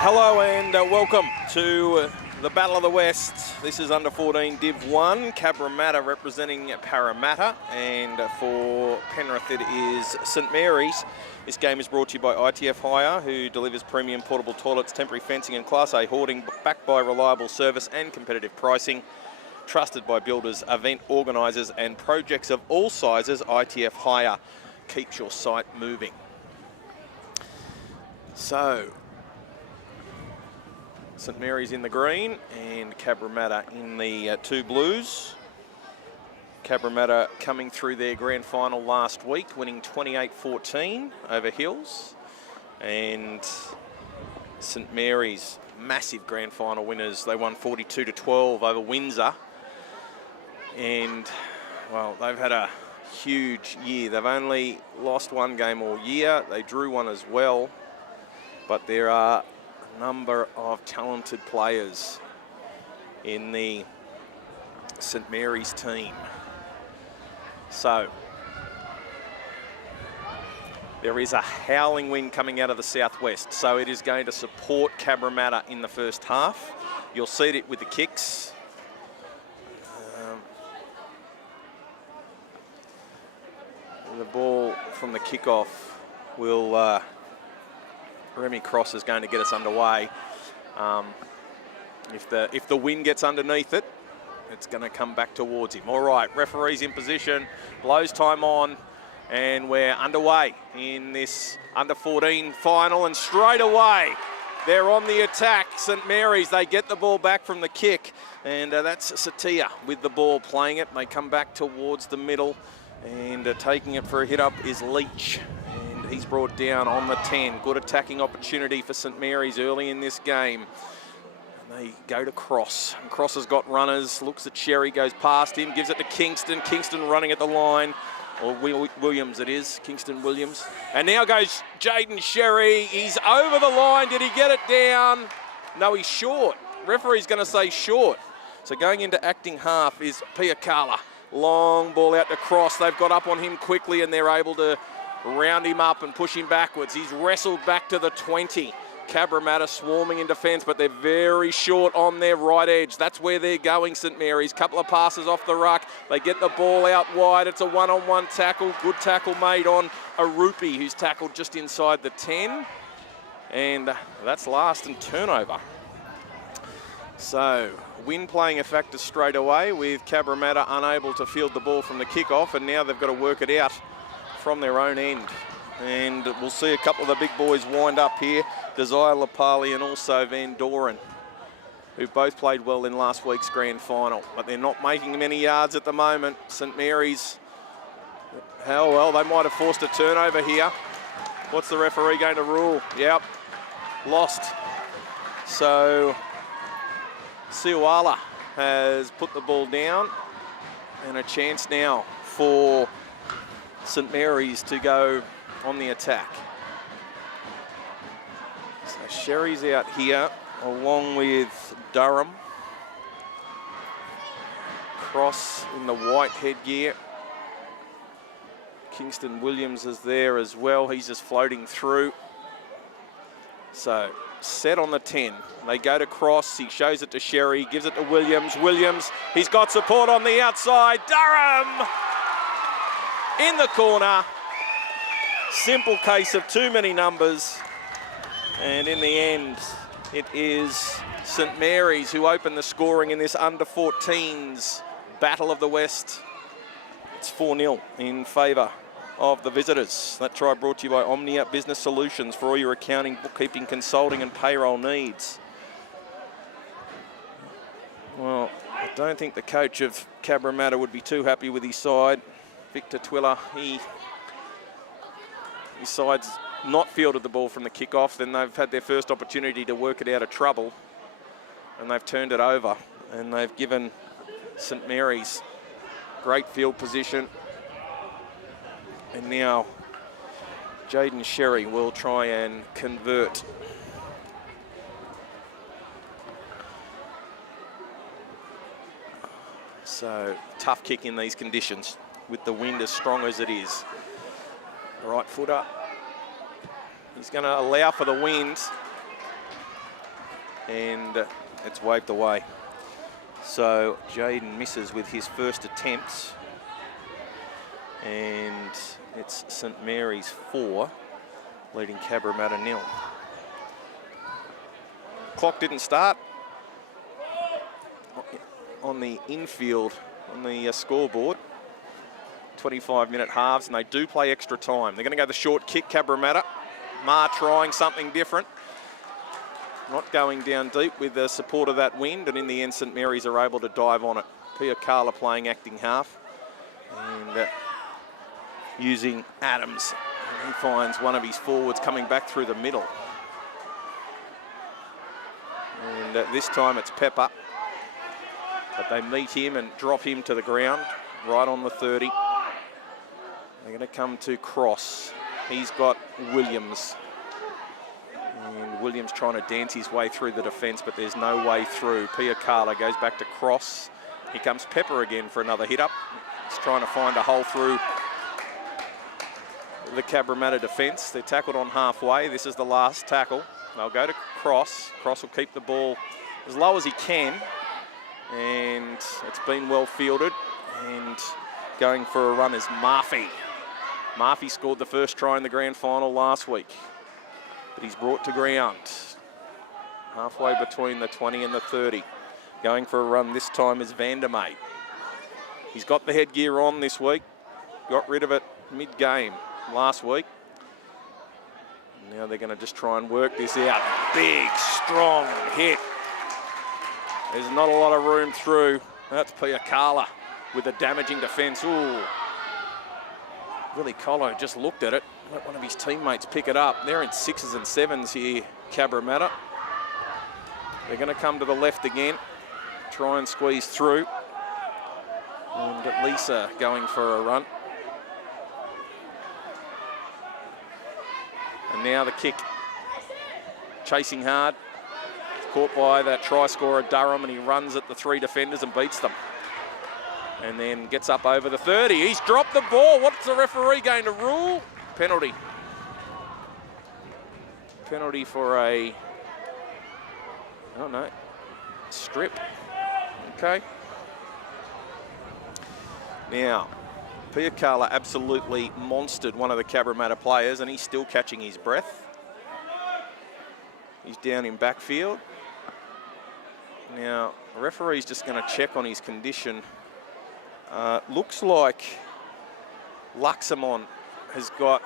Hello and welcome to the Battle of the West. This is under 14 Div 1, Cabra representing Parramatta, and for Penrith it is St Mary's. This game is brought to you by ITF Hire, who delivers premium portable toilets, temporary fencing and Class A hoarding, backed by reliable service and competitive pricing. Trusted by builders, event organisers and projects of all sizes, ITF Hire keeps your site moving. So, St Mary's in the green and Cabra in the two blues. Cabra coming through their grand final last week, winning 28-14 over Hills. And St Mary's, massive grand final winners. They won 42-12 over Windsor. And, well, they've had a huge year. They've only lost one game all year. They drew one as well. But there are a number of talented players in the St Mary's team. So, there is a howling wind coming out of the southwest, so it is going to support Cabra in the first half. You'll see it with the kicks. The ball from the kickoff will... Remy Cross is going to get us underway. If the wind gets underneath it, it's going to come back towards him. All right, referee's in position, blows time on, and we're underway in this under 14 final, and straight away they're on the attack. St Mary's, they get the ball back from the kick, and that's Satia with the ball playing it. They come back towards the middle, and taking it for a hit up is Leach. He's brought down on the 10. Good attacking opportunity for St Mary's early in this game. And they go to Cross. And Cross has got runners, looks at Sherry, goes past him, gives it to Kingston. Kingston running at the line. Or Williams it is, Kingston Williams. And now goes Jaden Sherry. He's over the line. Did he get it down? No, he's short. Referee's going to say short. So going into acting half is Piakala. Long ball out to Cross. They've got up on him quickly and they're able to round him up and push him backwards. He's wrestled back to the 20. Cabra swarming in defence, but they're very short on their right edge. That's where they're going, St Mary's. Couple of passes off the ruck. They get the ball out wide. It's a one-on-one tackle. Good tackle made on Arupi, who's tackled just inside the 10. And that's last and turnover. So, wind playing a factor straight away with Cabra unable to field the ball from the kickoff, and now they've got to work it out from their own end. And we'll see a couple of the big boys wind up here. Desire Lapali and also Van Doren, who both played well in last week's grand final, but they're not making many yards at the moment. St Mary's, how well, they might have forced a turnover here. What's the referee going to rule? Yep, lost. So Siwala has put the ball down, and a chance now for St Mary's to go on the attack. So Sherry's out here along with Durham. Cross in the white headgear. Kingston Williams is there as well. He's just floating through. So set on the 10. They go to Cross. He shows it to Sherry, gives it to Williams. Williams, he's got support on the outside. Durham! In the corner. Simple case of too many numbers. And in the end, it is St Mary's who open the scoring in this under 14s Battle of the West. It's 4-0 in favour of the visitors. That try brought to you by Omnia Business Solutions for all your accounting, bookkeeping, consulting and payroll needs. Well, I don't think the coach of Cabra would be too happy with his side. Victor Twiller, his side's not fielded the ball from the kickoff. Then they've had their first opportunity to work it out of trouble, and they've turned it over, and they've given St Mary's great field position. And now Jaden Sherry will try and convert. So tough kick in these conditions with the wind as strong as it is. Right footer. He's going to allow for the wind. and it's waved away. So Jaden misses with his first attempts, and it's St Mary's 4, leading Cabra 0. Clock didn't start on the infield on the scoreboard. 25-minute halves, and they do play extra time. They're going to go the short kick, Cabramatta. Ma trying something different. Not going down deep with the support of that wind, and in the end, St Mary's are able to dive on it. Pia Carla playing acting half, and using Adams. And he finds one of his forwards coming back through the middle. And this time it's Pepper. But they meet him and drop him to the ground, right on the 30. They're going to come to Cross. He's got Williams. And Williams trying to dance his way through the defence, but there's no way through. Pia Carla goes back to Cross. Here comes Pepper again for another hit up. He's trying to find a hole through the Cabramatta defence. They're tackled on halfway. This is the last tackle. They'll go to Cross. Cross will keep the ball as low as he can. And it's been well fielded. And going for a run is Murphy. Murphy scored the first try in the grand final last week. But he's brought to ground. Halfway between the 20 and the 30. Going for a run this time is Vandermeer. He's got the headgear on this week. Got rid of it mid-game last week. Now they're going to just try and work this out. Big, strong hit. There's not a lot of room through. That's Pia Carla with a damaging defence. Ooh. Willie Colo just looked at it. Let one of his teammates pick it up. They're in 6s and 7s here, Cabramatta. They're going to come to the left again. Try and squeeze through. And Lisa going for a run. And now the kick. Chasing hard. Caught by that try scorer Durham, and he runs at the 3 defenders and beats them. And then gets up over the 30. He's dropped the ball. What's the referee going to rule? Penalty. Penalty for a, oh no, strip. Okay. Now, Pia Carla absolutely monstered one of the Cabramatta players, and he's still catching his breath. He's down in backfield. Now, the referee's just going to check on his condition. Looks like Luxemon has got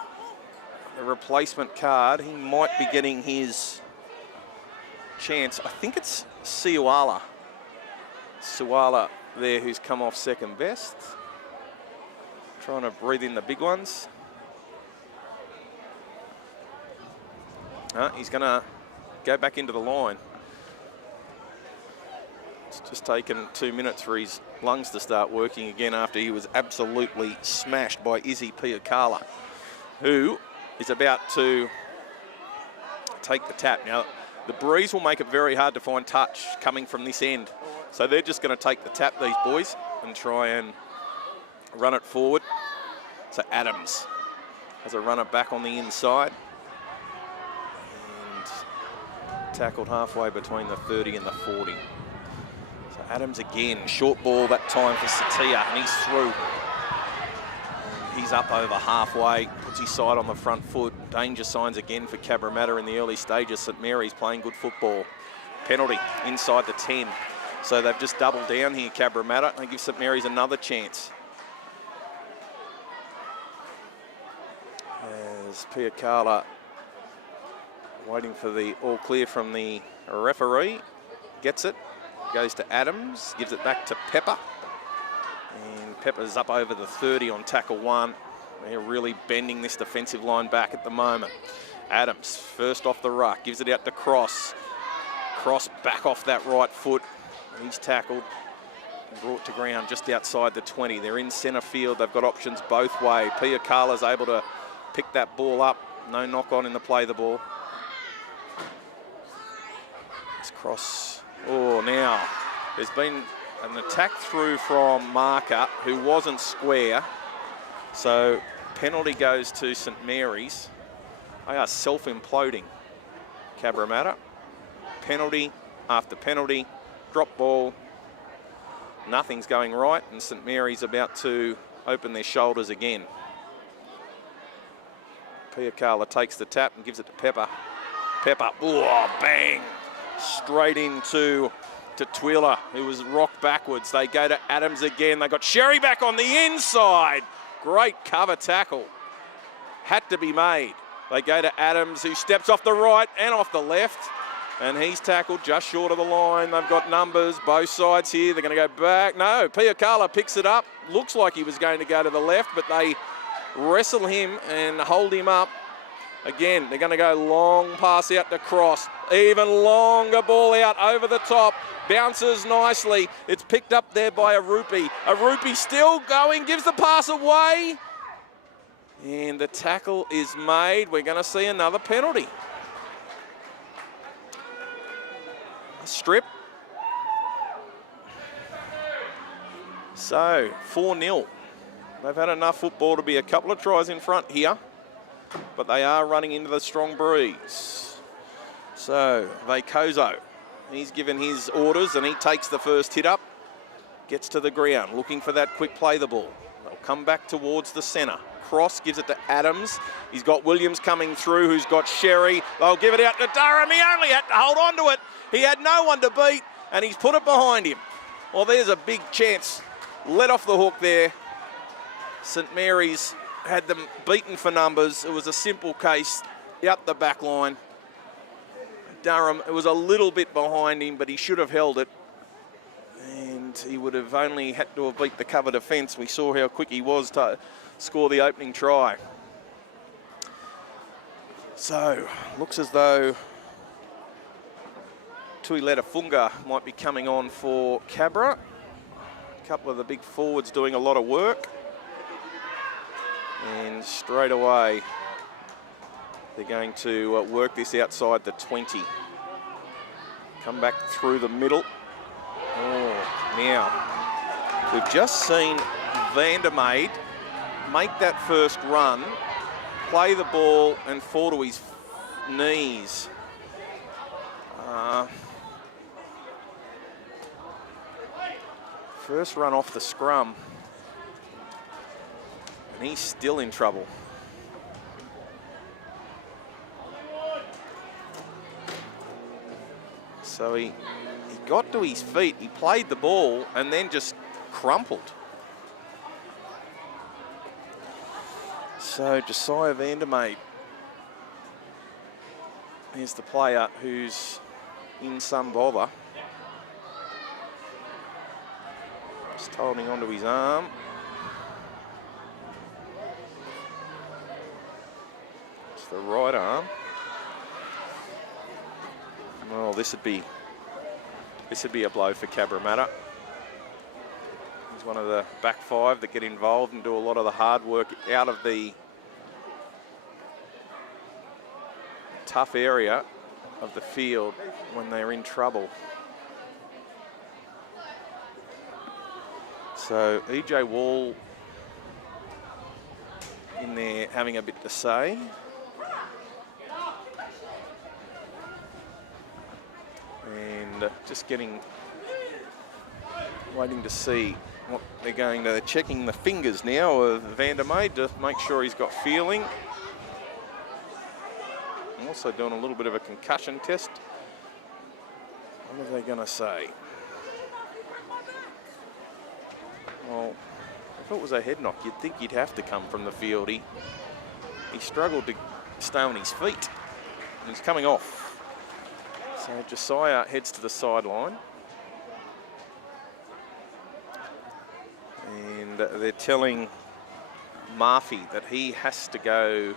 a replacement card. He might be getting his chance. I think it's Siwala. Siwala there, who's come off second best. Trying to breathe in the big ones. He's going to go back into the line. It's just taken 2 minutes for his lungs to start working again after he was absolutely smashed by Izzy Pia Carla, who is about to take the tap. Now, the breeze will make it very hard to find touch coming from this end. So they're just going to take the tap, these boys, and try and run it forward. So Adams has a runner back on the inside. And tackled halfway between the 30 and the 40. So Adams again, short ball that time for Satia, and he's through. And he's up over halfway, puts his side on the front foot. Danger signs again for Cabramatta in the early stages. St Mary's playing good football. Penalty inside the 10. So they've just doubled down here, Cabramatta. They give St Mary's another chance. As Pia Carla waiting for the all clear from the referee. Gets it, goes to Adams, gives it back to Pepper. And Pepper's up over the 30 on tackle 1. They're really bending this defensive line back at the moment. Adams, first off the ruck, gives it out to Cross. Cross back off that right foot. He's tackled and brought to ground just outside the 20. They're in centre field. They've got options both way. Pia Carla's able to pick that ball up. No knock on in the play the ball. It's Cross. Oh, now there's been an attack through from Marker, who wasn't square. So penalty goes to St Mary's. They are self-imploding, Cabramatta. Penalty after penalty. Drop ball. Nothing's going right, and St Mary's about to open their shoulders again. Piakala takes the tap and gives it to Pepper. Pepper, oh, bang! Straight into Twila, who was rocked backwards. They go to Adams again. They got Sherry back on the inside. Great cover tackle. Had to be made. They go to Adams, who steps off the right and off the left. And he's tackled just short of the line. They've got numbers, both sides here. They're going to go back. No, Piakala picks it up. Looks like he was going to go to the left, but they wrestle him and hold him up. Again, they're going to go long pass out to Cross. Even longer ball out over the top. Bounces nicely. It's picked up there by Arupi. Arupi still going, gives the pass away. And the tackle is made. We're going to see another penalty. Strip. So, 4-0. They've had enough football to be a couple of tries in front here, but they are running into the strong breeze. So, Vacozo, he's given his orders and he takes the first hit up, gets to the ground, looking for that quick play the ball. They'll come back towards the centre. Cross gives it to Adams. He's got Williams coming through, who's got Sherry. They'll give it out to Durham. He only had to hold on to it. He had no one to beat, and he's put it behind him. Well, there's a big chance. Let off the hook there. St Mary's had them beaten for numbers. It was a simple case up the back line. Durham, it was a little bit behind him, but he should have held it. And he would have only had to have beat the cover defence. We saw how quick he was to score the opening try. So, looks as though Tuileta Funga might be coming on for Cabra. A couple of the big forwards doing a lot of work. And straight away, they're going to work this outside the 20. Come back through the middle. Oh, now, we've just seen Vandermeid make that first run, play the ball and fall to his knees. First run off the scrum, and he's still in trouble. So he got to his feet, he played the ball, and then just crumpled. So Josiah Vandermeid is the player who's in some bother. Just holding onto his arm. It's the right arm. Well, this would be a blow for Cabramatta. He's one of the back five that get involved and do a lot of the hard work out of the tough area of the field when they're in trouble. So EJ Wall in there having a bit to say. And just waiting to see what they're going to. They're checking the fingers now of Vandermeid to make sure he's got feeling. I'm also doing a little bit of a concussion test. What are they going to say? Well, if it was a head knock, you'd think he'd have to come from the field. He struggled to stay on his feet. He's coming off. So Josiah heads to the sideline. And they're telling Murphy that he has to go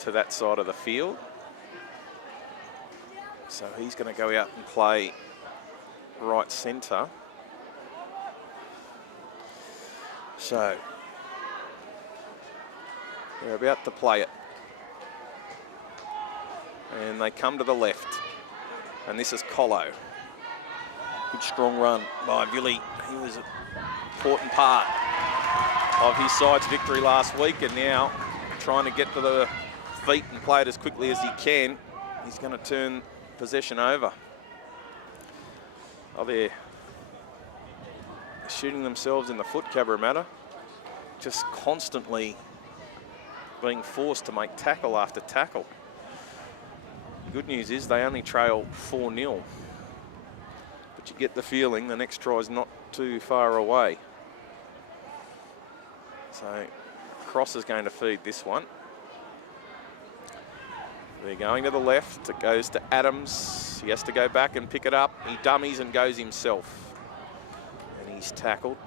to that side of the field. So he's going to go out and play right centre. So they're about to play it. And they come to the left. And this is Colo. Good strong run by Villy. He was an important part of his side's victory last week, and now trying to get to the feet and play it as quickly as he can. He's going to turn possession over. Oh, they're shooting themselves in the foot, Cabra, just constantly being forced to make tackle after tackle. Good news is they only trail 4-0. But you get the feeling the next try is not too far away. So Cross is going to feed this one. They're going to the left. It goes to Adams. He has to go back and pick it up. He dummies and goes himself. And he's tackled.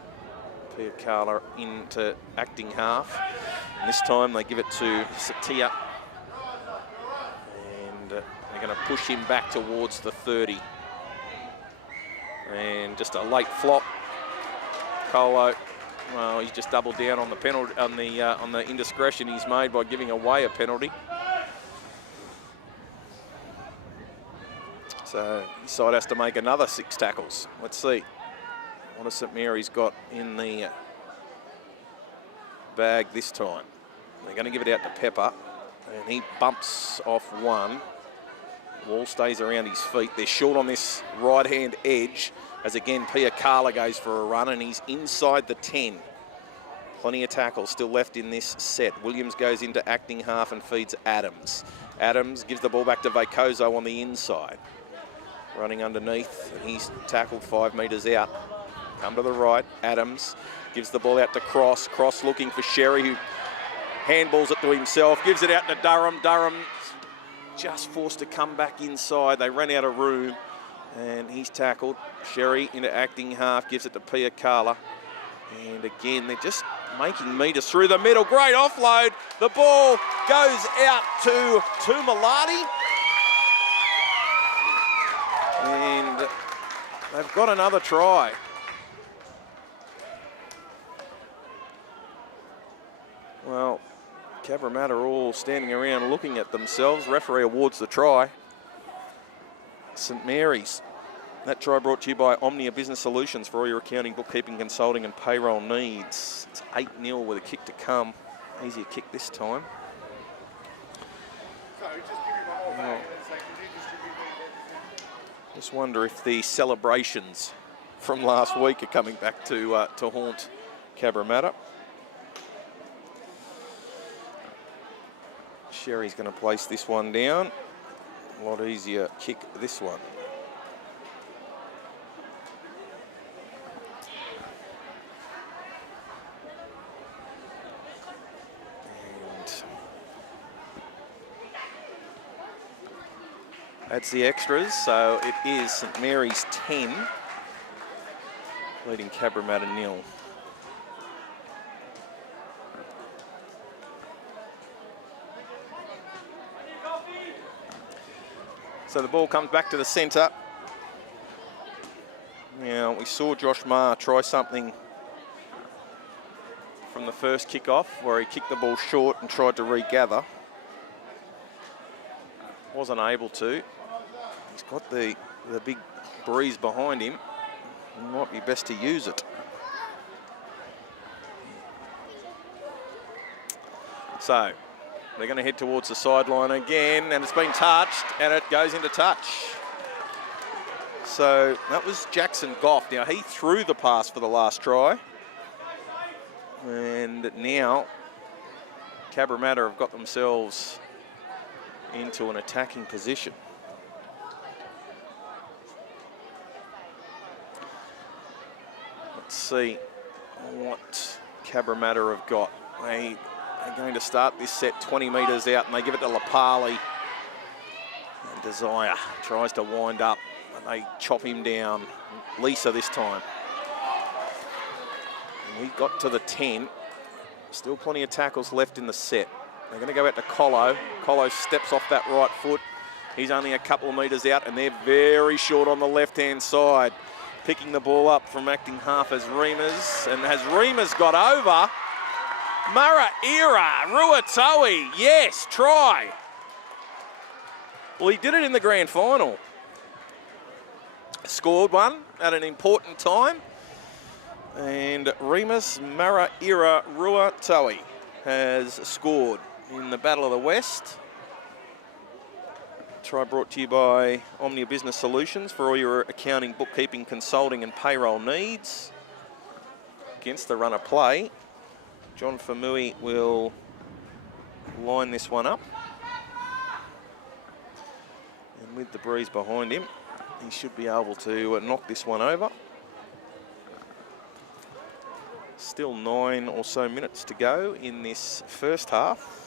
Piakala into acting half. And this time they give it to Satia. And they're going to push him back towards the 30. And just a late flop. Colo, well, he's just doubled down on the penalty, on the indiscretion he's made by giving away a penalty. So his side has to make another 6 tackles. Let's see what has St Mary's got in the bag this time. They're going to give it out to Pepper, and he bumps off one. Wall stays around his feet. They're short on this right-hand edge as again Piakala goes for a run and he's inside the 10. Plenty of tackles still left in this set. Williams goes into acting half and feeds Adams. Adams gives the ball back to Vacozo on the inside. Running underneath, and he's tackled 5 metres out. Come to the right, Adams gives the ball out to Cross. Cross looking for Sherry, who handballs it to himself, gives it out to Durham. Durham just forced to come back inside. They ran out of room, and he's tackled. Sherry into acting half, gives it to Piakala. And again, they're just making metres through the middle. Great offload. The ball goes out to Tumalati. And they've got another try. Well, Cabra are all standing around looking at themselves. Referee awards the try. St Mary's. That try brought to you by Omnia Business Solutions for all your accounting, bookkeeping, consulting and payroll needs. It's 8-0 with a kick to come. Easier kick this time. Well, just wonder if the celebrations from last week are coming back to haunt Cabra. Sherry's going to place this one down. A lot easier kick this one. And that's the extras, so it is St Mary's 10, leading Cabra 0. So the ball comes back to the centre. Now, we saw Josh Maher try something from the first kick-off where he kicked the ball short and tried to regather. Wasn't able to. He's got the big breeze behind him. It might be best to use it. So, they're going to head towards the sideline again, and it's been touched, and it goes into touch. So that was Jackson Goff. Now, he threw the pass for the last try. And now Cabra have got themselves into an attacking position. Let's see what Cabra have got. They're going to start this set 20 metres out, and they give it to Lapali. And Desire tries to wind up, and they chop him down. Lisa this time. And we got to the 10. Still plenty of tackles left in the set. They're going to go out to Colo. Colo steps off that right foot. He's only a couple of metres out, and they're very short on the left-hand side. Picking the ball up from acting half as Remus. And has Remus got over? Maraira Ruatoe, yes, try. Well, he did it in the grand final. Scored one at an important time. And Remus Maraira Ruatoe has scored in the Battle of the West. Try brought to you by Omnia Business Solutions for all your accounting, bookkeeping, consulting and payroll needs. Against the runner play, John Famui will line this one up. And with the breeze behind him, he should be able to knock this one over. Still 9 or so minutes to go in this first half.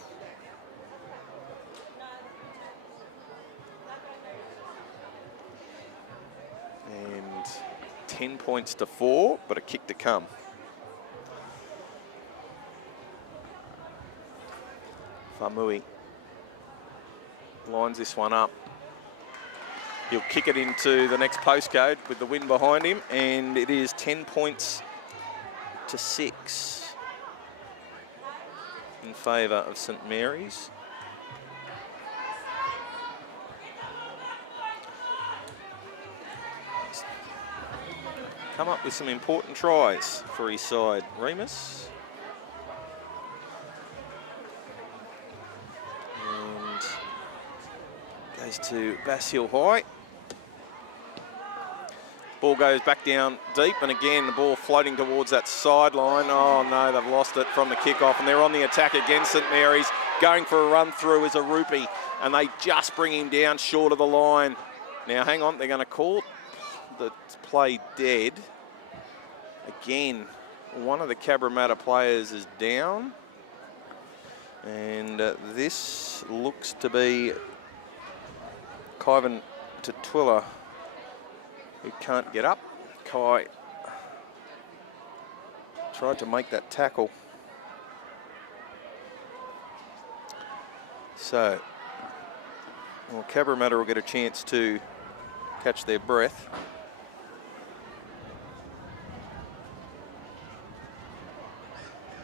And 10 points to 4, but a kick to come. Famui lines this one up. He'll kick it into the next postcode with the wind behind him, and it is 10 points to 6 in favour of St Mary's. Come up with some important tries for his side, Remus. And goes to Bass Hill High. Ball goes back down deep, and again the ball floating towards that sideline. Oh no, they've lost it from the kickoff, and they're on the attack again. St Mary's going for a run through is a Rupee, and they just bring him down short of the line. Now hang on, they're going to call the play dead. Again, one of the Cabra players is down, and this looks to be Kyvan Tatwilla, who can't get up. Kai tried to make that tackle. So, well, Cabra will get a chance to catch their breath.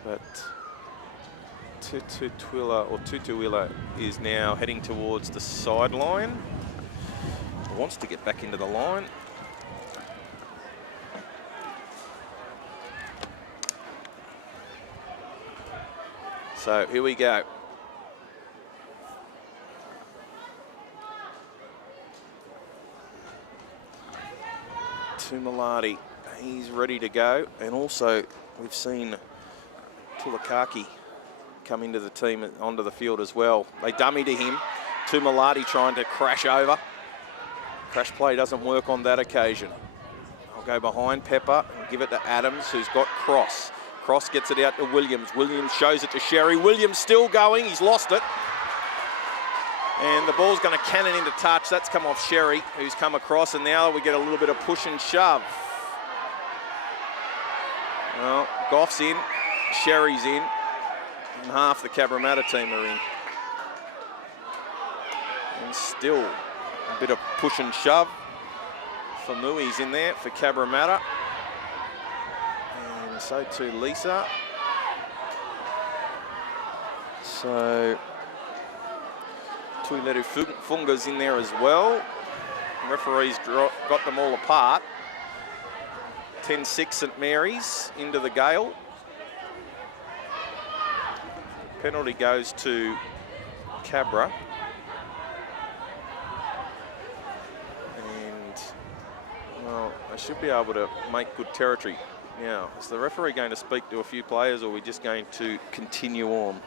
But Tutuila is now heading towards the sideline. Wants to get back into the line. So here we go. Tumalati, he's ready to go. And also we've seen Tulakaki come into the team, onto the field as well. They dummy to him. Tumalati trying to crash over. Crash play doesn't work on that occasion. I'll go behind Pepper and give it to Adams, who's got Cross. Cross gets it out to Williams. Williams shows it to Sherry. Williams still going. He's lost it. And the ball's going to cannon into touch. That's come off Sherry, who's come across. And now we get a little bit of push and shove. Well, Goff's in. Sherry's in. And half the Cabramatta team are in. And still a bit of push and shove. Famui's in there for Cabramatta. So too Lisa. So Tuileru Funga's in there as well. Referees got them all apart. 10-6 St Mary's into the gale. Penalty goes to Cabra. And well, they should be able to make good territory. Now, is the referee going to speak to a few players, or are we just going to continue on?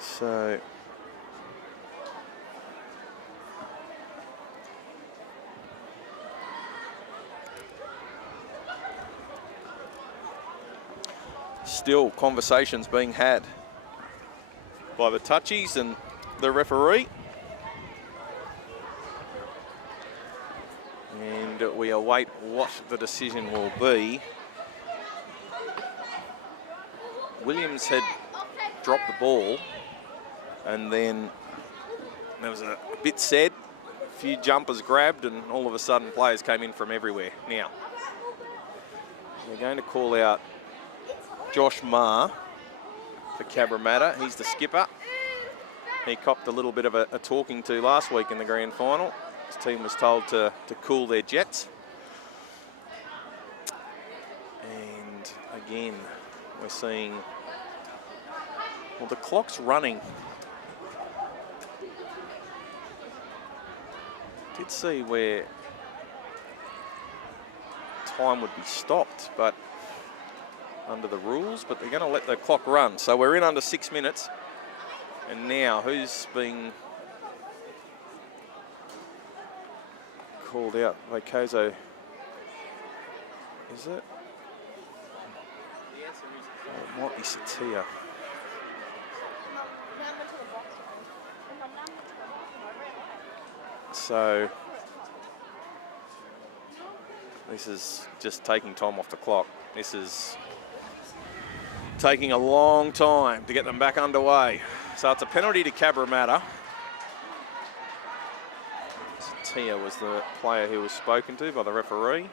So, still conversations being had by the touchies and the referee. And we await what the decision will be. Williams had dropped the ball, and then there was a bit said, a few jumpers grabbed, and all of a sudden players came in from everywhere. Now, we're going to call out Josh Marr for Cabramatta. He's the skipper. He copped a little bit of a talking to last week in the grand final. His team was told to cool their jets. And again, we're seeing, well, the clock's running. Did see where time would be stopped, but under the rules, but they're going to let the clock run. So we're in under 6 minutes. And now who's being called out? Vacozo, is it? Oh, it might be Satia. So this is just taking time off the clock. This is taking a long time to get them back underway. So it's a penalty to Cabra. Satia was the player who was spoken to by the referee.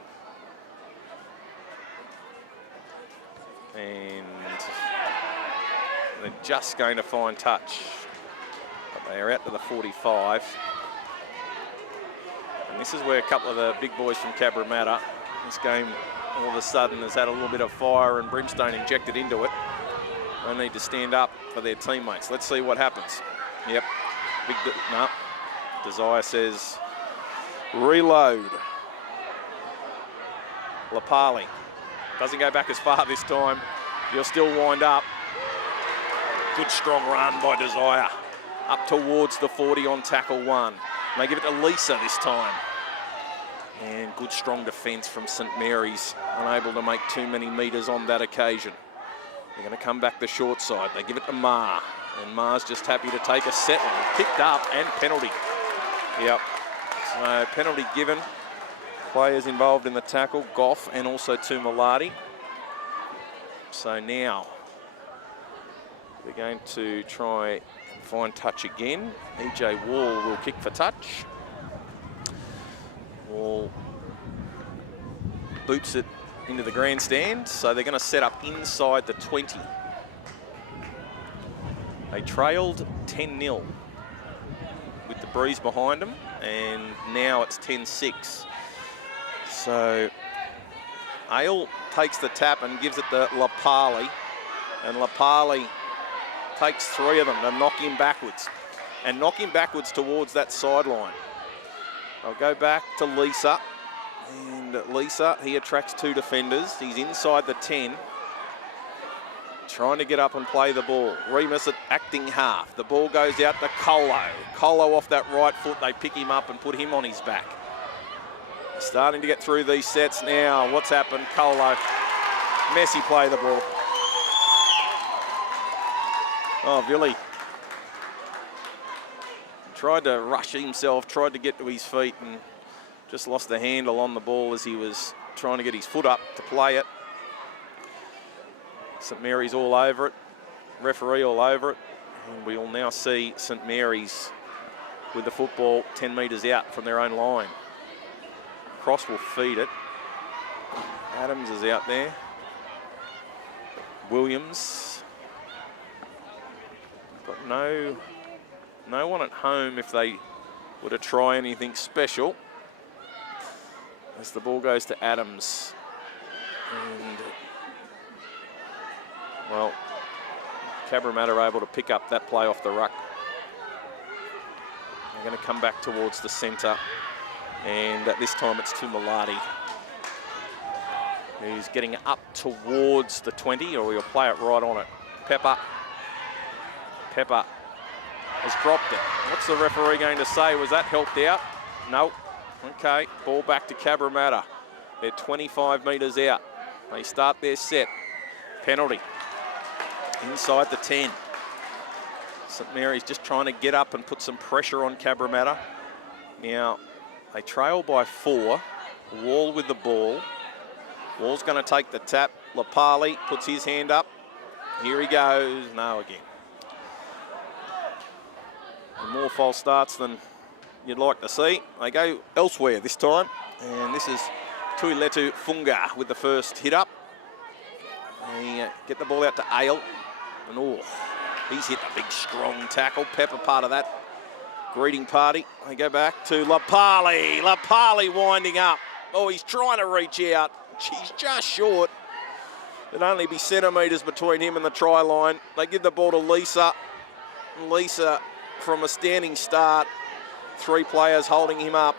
And they're just going to find touch. But they are out to the 45. And this is where a couple of the big boys from Cabra, this game all of a sudden has had a little bit of fire and brimstone injected into it. They need to stand up for their teammates. Let's see what happens. Yep, no. Desire says, reload. Lapali doesn't go back as far this time. He'll still wind up. Good strong run by Desire. Up towards the 40 on tackle 1. And they give it to Lisa this time. And good strong defence from St Mary's. Unable to make too many metres on that occasion. They're going to come back the short side. They give it to Ma. And Ma's just happy to take a set one. Picked up and penalty. Yep. So penalty given. Players involved in the tackle, Goff and also Tumalati. So now they're going to try and find touch again. EJ Wall will kick for touch. Wall boots it into the grandstand, so they're going to set up inside the 20. They trailed 10-0 with the breeze behind them, and now it's 10-6. So Ale takes the tap and gives it to Lapali, and Lapali takes 3 of them to knock him backwards, and knock him backwards towards that sideline. I'll go back to Lisa, and Lisa, he attracts 2 defenders. He's inside the 10, trying to get up and play the ball. Remus at acting half. The ball goes out to Colo. Colo off that right foot. They pick him up and put him on his back. Starting to get through these sets now. What's happened? Colo. Messi play the ball. Oh, Billy. Tried to rush himself, tried to get to his feet and just lost the handle on the ball as he was trying to get his foot up to play it. St Mary's all over it, referee all over it, and we will now see St Mary's with the football 10 metres out from their own line. Cross will feed it. Adams is out there. Williams. But no one at home if they were to try anything special. As the ball goes to Adams. And, well, Cabra are able to pick up that play off the ruck. They're going to come back towards the centre. And at this time it's Tumalati, who's getting up towards the 20, or he'll play it right on it. Pepper has dropped it. What's the referee going to say? Was that helped out? No. Okay, ball back to Cabra. They're 25 metres out. They start their set. Penalty. Inside the 10. St Mary's just trying to get up and put some pressure on Cabra. Now, they trail by 4. Wall with the ball. Wall's going to take the tap. Lapali puts his hand up. Here he goes. No again. More false starts than you'd like to see. They go elsewhere this time. And this is Tuiletu Funga with the first hit up. They get the ball out to Ale. And oh, he's hit a big strong tackle. Pepper part of that greeting party. They go back to Lapali. Lapali winding up. Oh, he's trying to reach out. He's just short. There'd only be centimetres between him and the try line. They give the ball to Lisa. Lisa, from a standing start, 3 players holding him up.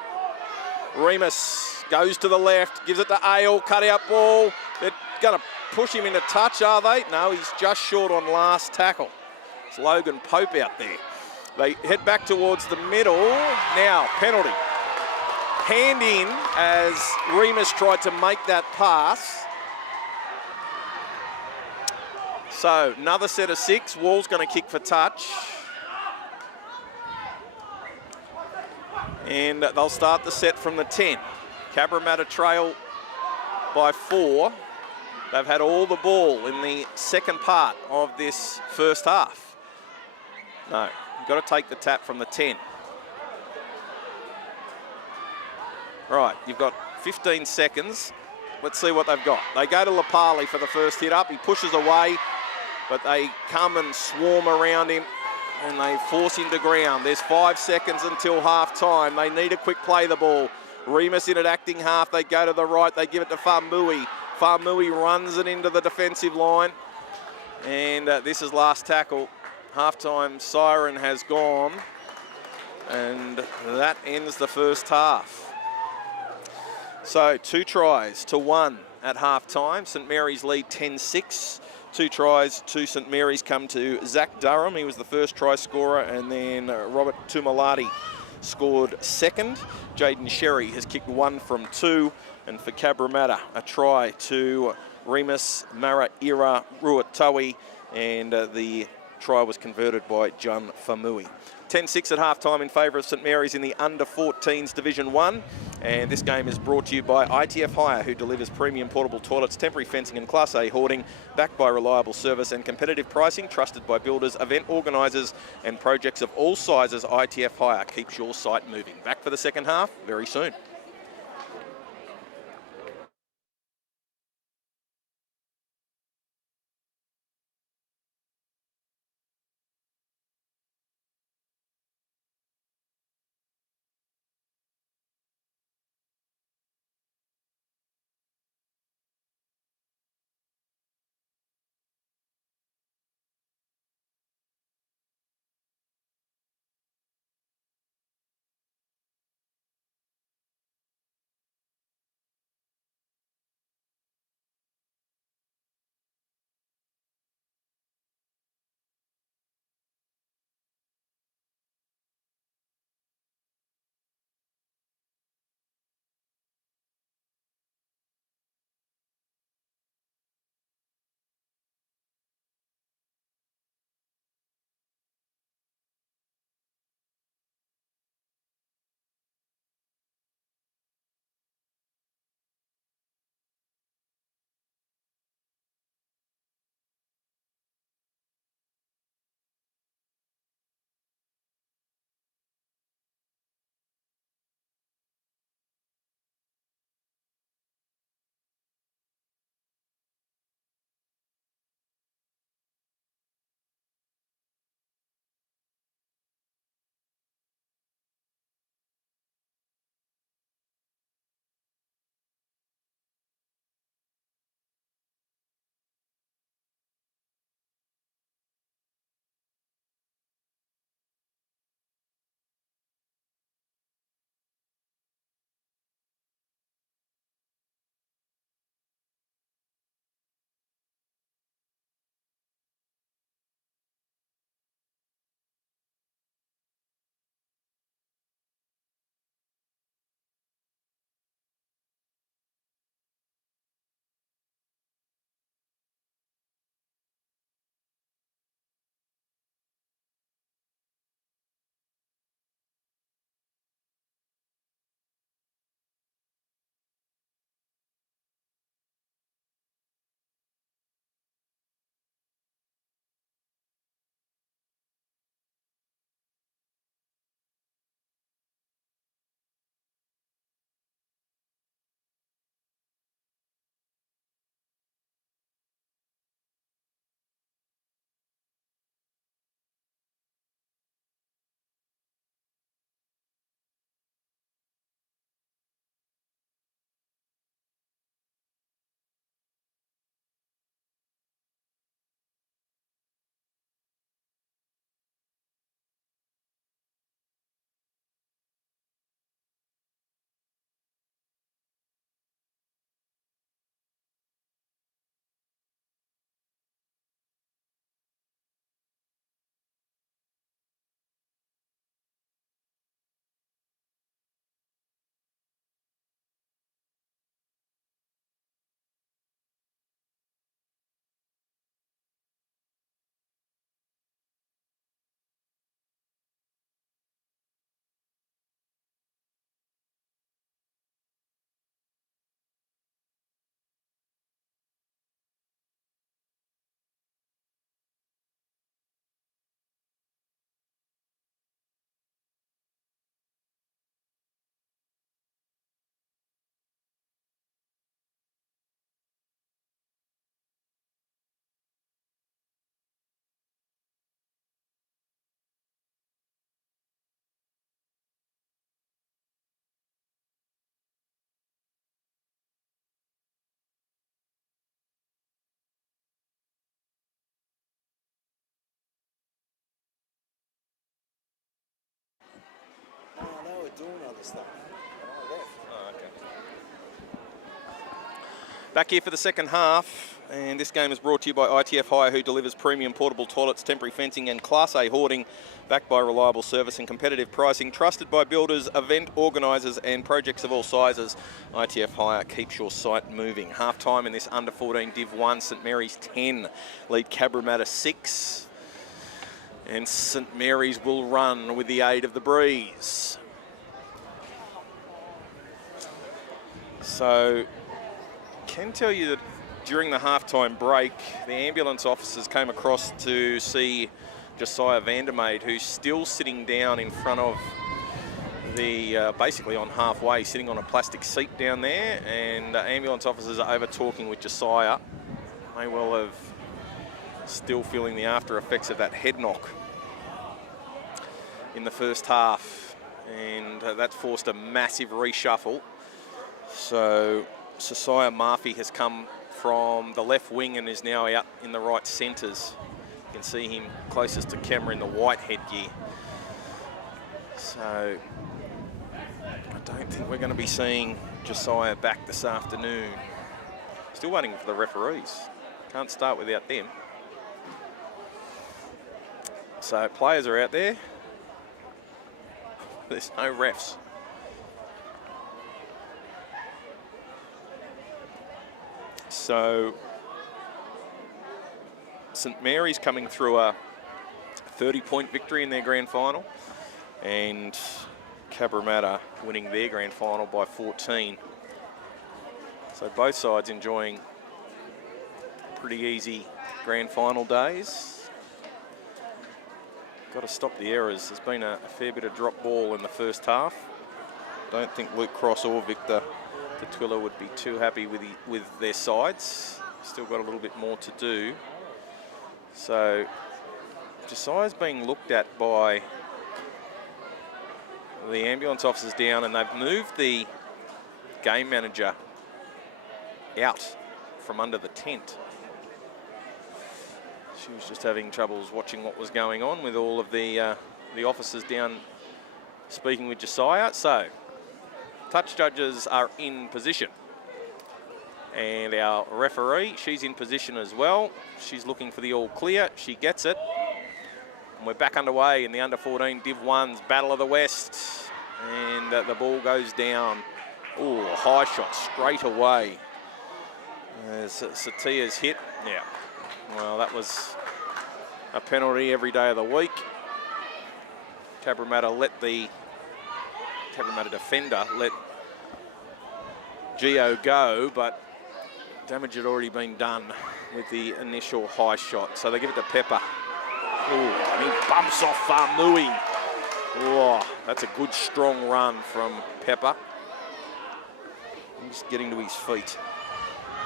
Remus goes to the left, gives it to Ale, cut out ball. They're going to push him into touch, are they? No, he's just short on last tackle. It's Logan Pope out there. They head back towards the middle. Now, penalty. Hand in as Remus tried to make that pass. So, another set of 6. Wall's going to kick for touch. And they'll start the set from the 10. Cabra trail by 4. They've had all the ball in the second part of this first half. No, you've got to take the tap from the 10. Right, you've got 15 seconds. Let's see what they've got. They go to Lapali for the first hit up. He pushes away, but they come and swarm around him and they force him to ground. There's 5 seconds until half time. They need a quick play the ball. Remus in at acting half. They go to the right. They give it to Famui. Famui runs it into the defensive line. And this is last tackle. Halftime siren has gone. And that ends the first half. So 2 tries to 1 at halftime. St Mary's lead 10-6. 2 tries to St Mary's come to Zach Durham. He was the first try scorer, and then Robert Tumalati scored second. Jaden Sherry has kicked 1 from 2. And for Cabramatta, a try to Remus Maraira Ruatawi, and the try was converted by John Famui. 10-6 at halftime in favour of St Mary's in the under-14s Division 1. And this game is brought to you by ITF Hire, who delivers premium portable toilets, temporary fencing and Class A hoarding, backed by reliable service and competitive pricing, trusted by builders, event organisers and projects of all sizes. ITF Hire keeps your site moving. Back for the second half very soon. Oh, okay. Back here for the second half, and this game is brought to you by ITF Hire, who delivers premium portable toilets, temporary fencing and Class A hoarding, backed by reliable service and competitive pricing, trusted by builders, event organisers and projects of all sizes. ITF Hire keeps your site moving. Half time in this under 14 Div 1, St Mary's 10, lead Cabra 6. And St Mary's will run with the aid of the breeze. So, can tell you that during the halftime break, the ambulance officers came across to see Josiah Vandermeid, who's still sitting down in front of the, basically on halfway, sitting on a plastic seat down there, and ambulance officers are over talking with Josiah. May well have still feeling the after effects of that head knock in the first half, and that forced a massive reshuffle. So Josiah Murphy has come from the left wing and is now out in the right centres. You can see him closest to camera in the white headgear. So I don't think we're going to be seeing Josiah back this afternoon. Still waiting for the referees. Can't start without them. So players are out there. There's no refs. So St Mary's coming through a 30-point victory in their grand final, and Cabra winning their grand final by 14. So both sides enjoying pretty easy grand final days. Got to stop the errors. There's been a fair bit of drop ball in the first half. Don't think Luke Cross or Victor Tatwilla would be too happy with their sides. Still got a little bit more to do. So Josiah's being looked at by the ambulance officers down, and they've moved the game manager out from under the tent. She was just having troubles watching what was going on with all of the officers down speaking with Josiah. So touch judges are in position, and our referee, she's in position as well. She's looking for the all clear. She gets it, and we're back underway in the under 14 Div 1's Battle of the West, and the ball goes down. Oh, a high shot straight away as Satia's hit. Yeah, well, that was a penalty every day of the week. Cabra defender let Gio go, but damage had already been done with the initial high shot. So they give it to Pepper. Ooh, and he bumps off Mui. Oh, that's a good strong run from Pepper. He's getting to his feet.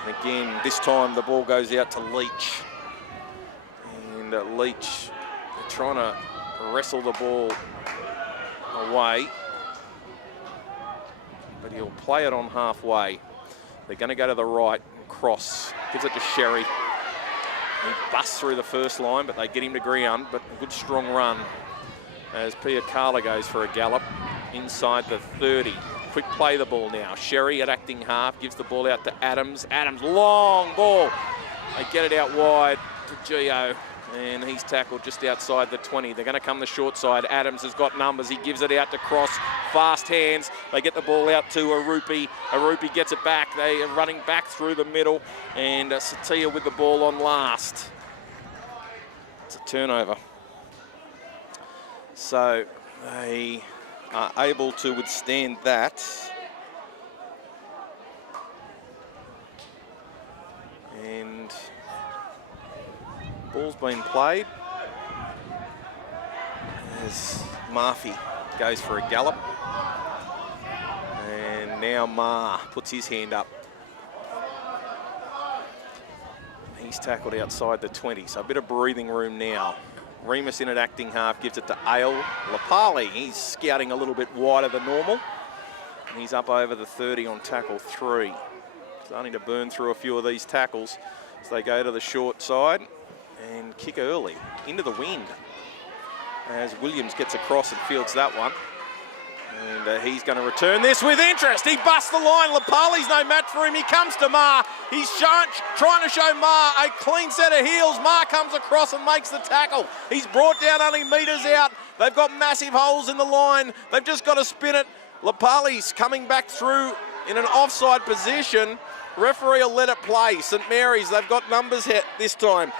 And again, this time the ball goes out to Leach. And Leach trying to wrestle the ball away, but he'll play it on halfway. They're going to go to the right. Cross gives it to Sherry. He busts through the first line, but they get him to ground. But a good strong run as Pia Carla goes for a gallop inside the 30. Quick play the ball now. Sherry at acting half gives the ball out to Adams. Adams, long ball. They get it out wide to Gio, and he's tackled just outside the 20. They're going to come the short side. Adams has got numbers. He gives it out to Cross. Fast hands. They get the ball out to Arupi. Arupi gets it back. They are running back through the middle, and Satia with the ball on last. It's a turnover. So they are able to withstand that. And ball's been played as Murphy goes for a gallop. And now Ma puts his hand up. He's tackled outside the 20, so a bit of breathing room now. Remus in at acting half gives it to Ale. Lapali, he's scouting a little bit wider than normal. And he's up over the 30 on tackle 3. Starting to burn through a few of these tackles as they go to the short side and kick early into the wind as Williams gets across and fields that one. And he's going to return this with interest. He busts the line. Lapali's no match for him. He comes to Ma. He's trying to show Ma a clean set of heels. Ma comes across and makes the tackle. He's brought down only metres out. They've got massive holes in the line. They've just got to spin it. Lapali's coming back through in an offside position. Referee will let it play. St Mary's, they've got numbers this time.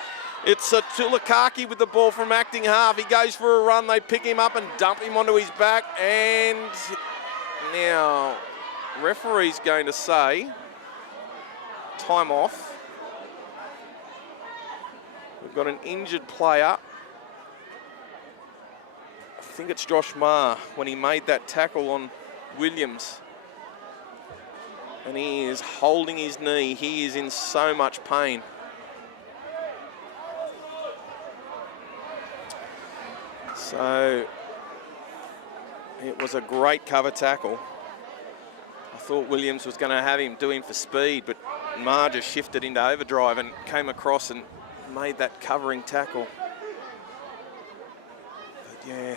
It's Tulakaki with the ball from acting half. He goes for a run. They pick him up and dump him onto his back. And now, referee's going to say, time off. We've got an injured player. I think it's Josh Maher when he made that tackle on Williams. And he is holding his knee. He is in so much pain. So it was a great cover tackle. I thought Williams was going to have him do him for speed, but Ma just shifted into overdrive and came across and made that covering tackle. But yeah.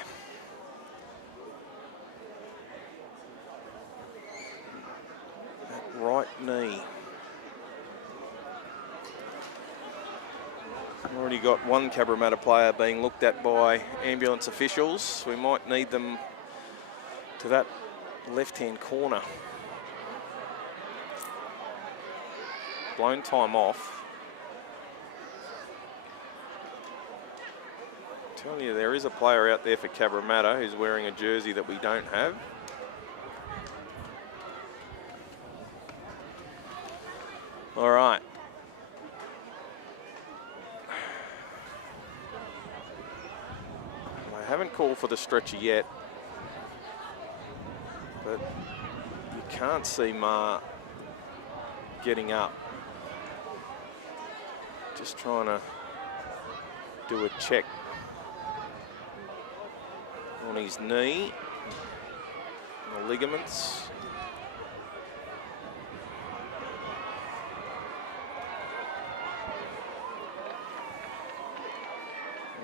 That right knee. We've already got one Cabra player being looked at by ambulance officials. We might need them to that left-hand corner. Blown time off. Tell you, there is a player out there for Cabra who's wearing a jersey that we don't have. All right. I haven't called for the stretcher yet, but you can't see Ma getting up. Just trying to do a check on his knee, the ligaments.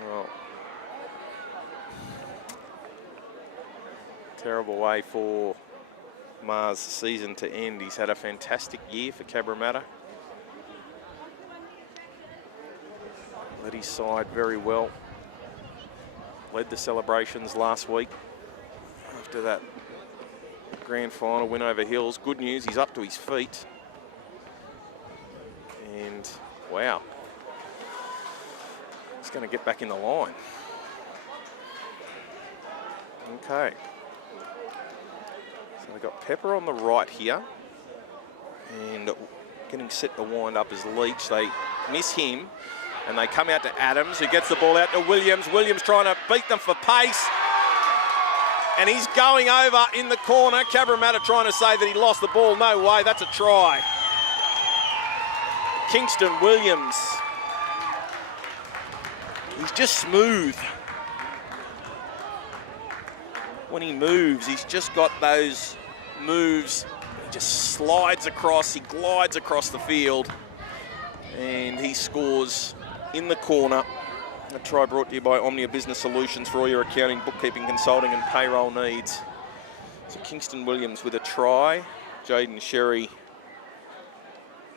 Well, terrible way for Ma's season to end. He's had a fantastic year for Cabra. Led his side very well. Led the celebrations last week after that grand final win over Hills. Good news, he's up to his feet. And wow, he's going to get back in the line. Okay. So they've got Pepper on the right here. And getting set to wind up is Leach. They miss him. And they come out to Adams, who gets the ball out to Williams. Williams trying to beat them for pace. And he's going over in the corner. Cabra trying to say that he lost the ball. No way, that's a try. Kingston Williams. He's just smooth. When he moves, he's just got those moves. He just slides across, he glides across the field. And he scores in the corner. A try brought to you by Omnia Business Solutions for all your accounting, bookkeeping, consulting and payroll needs. So Kingston Williams with a try. Jaden Sherry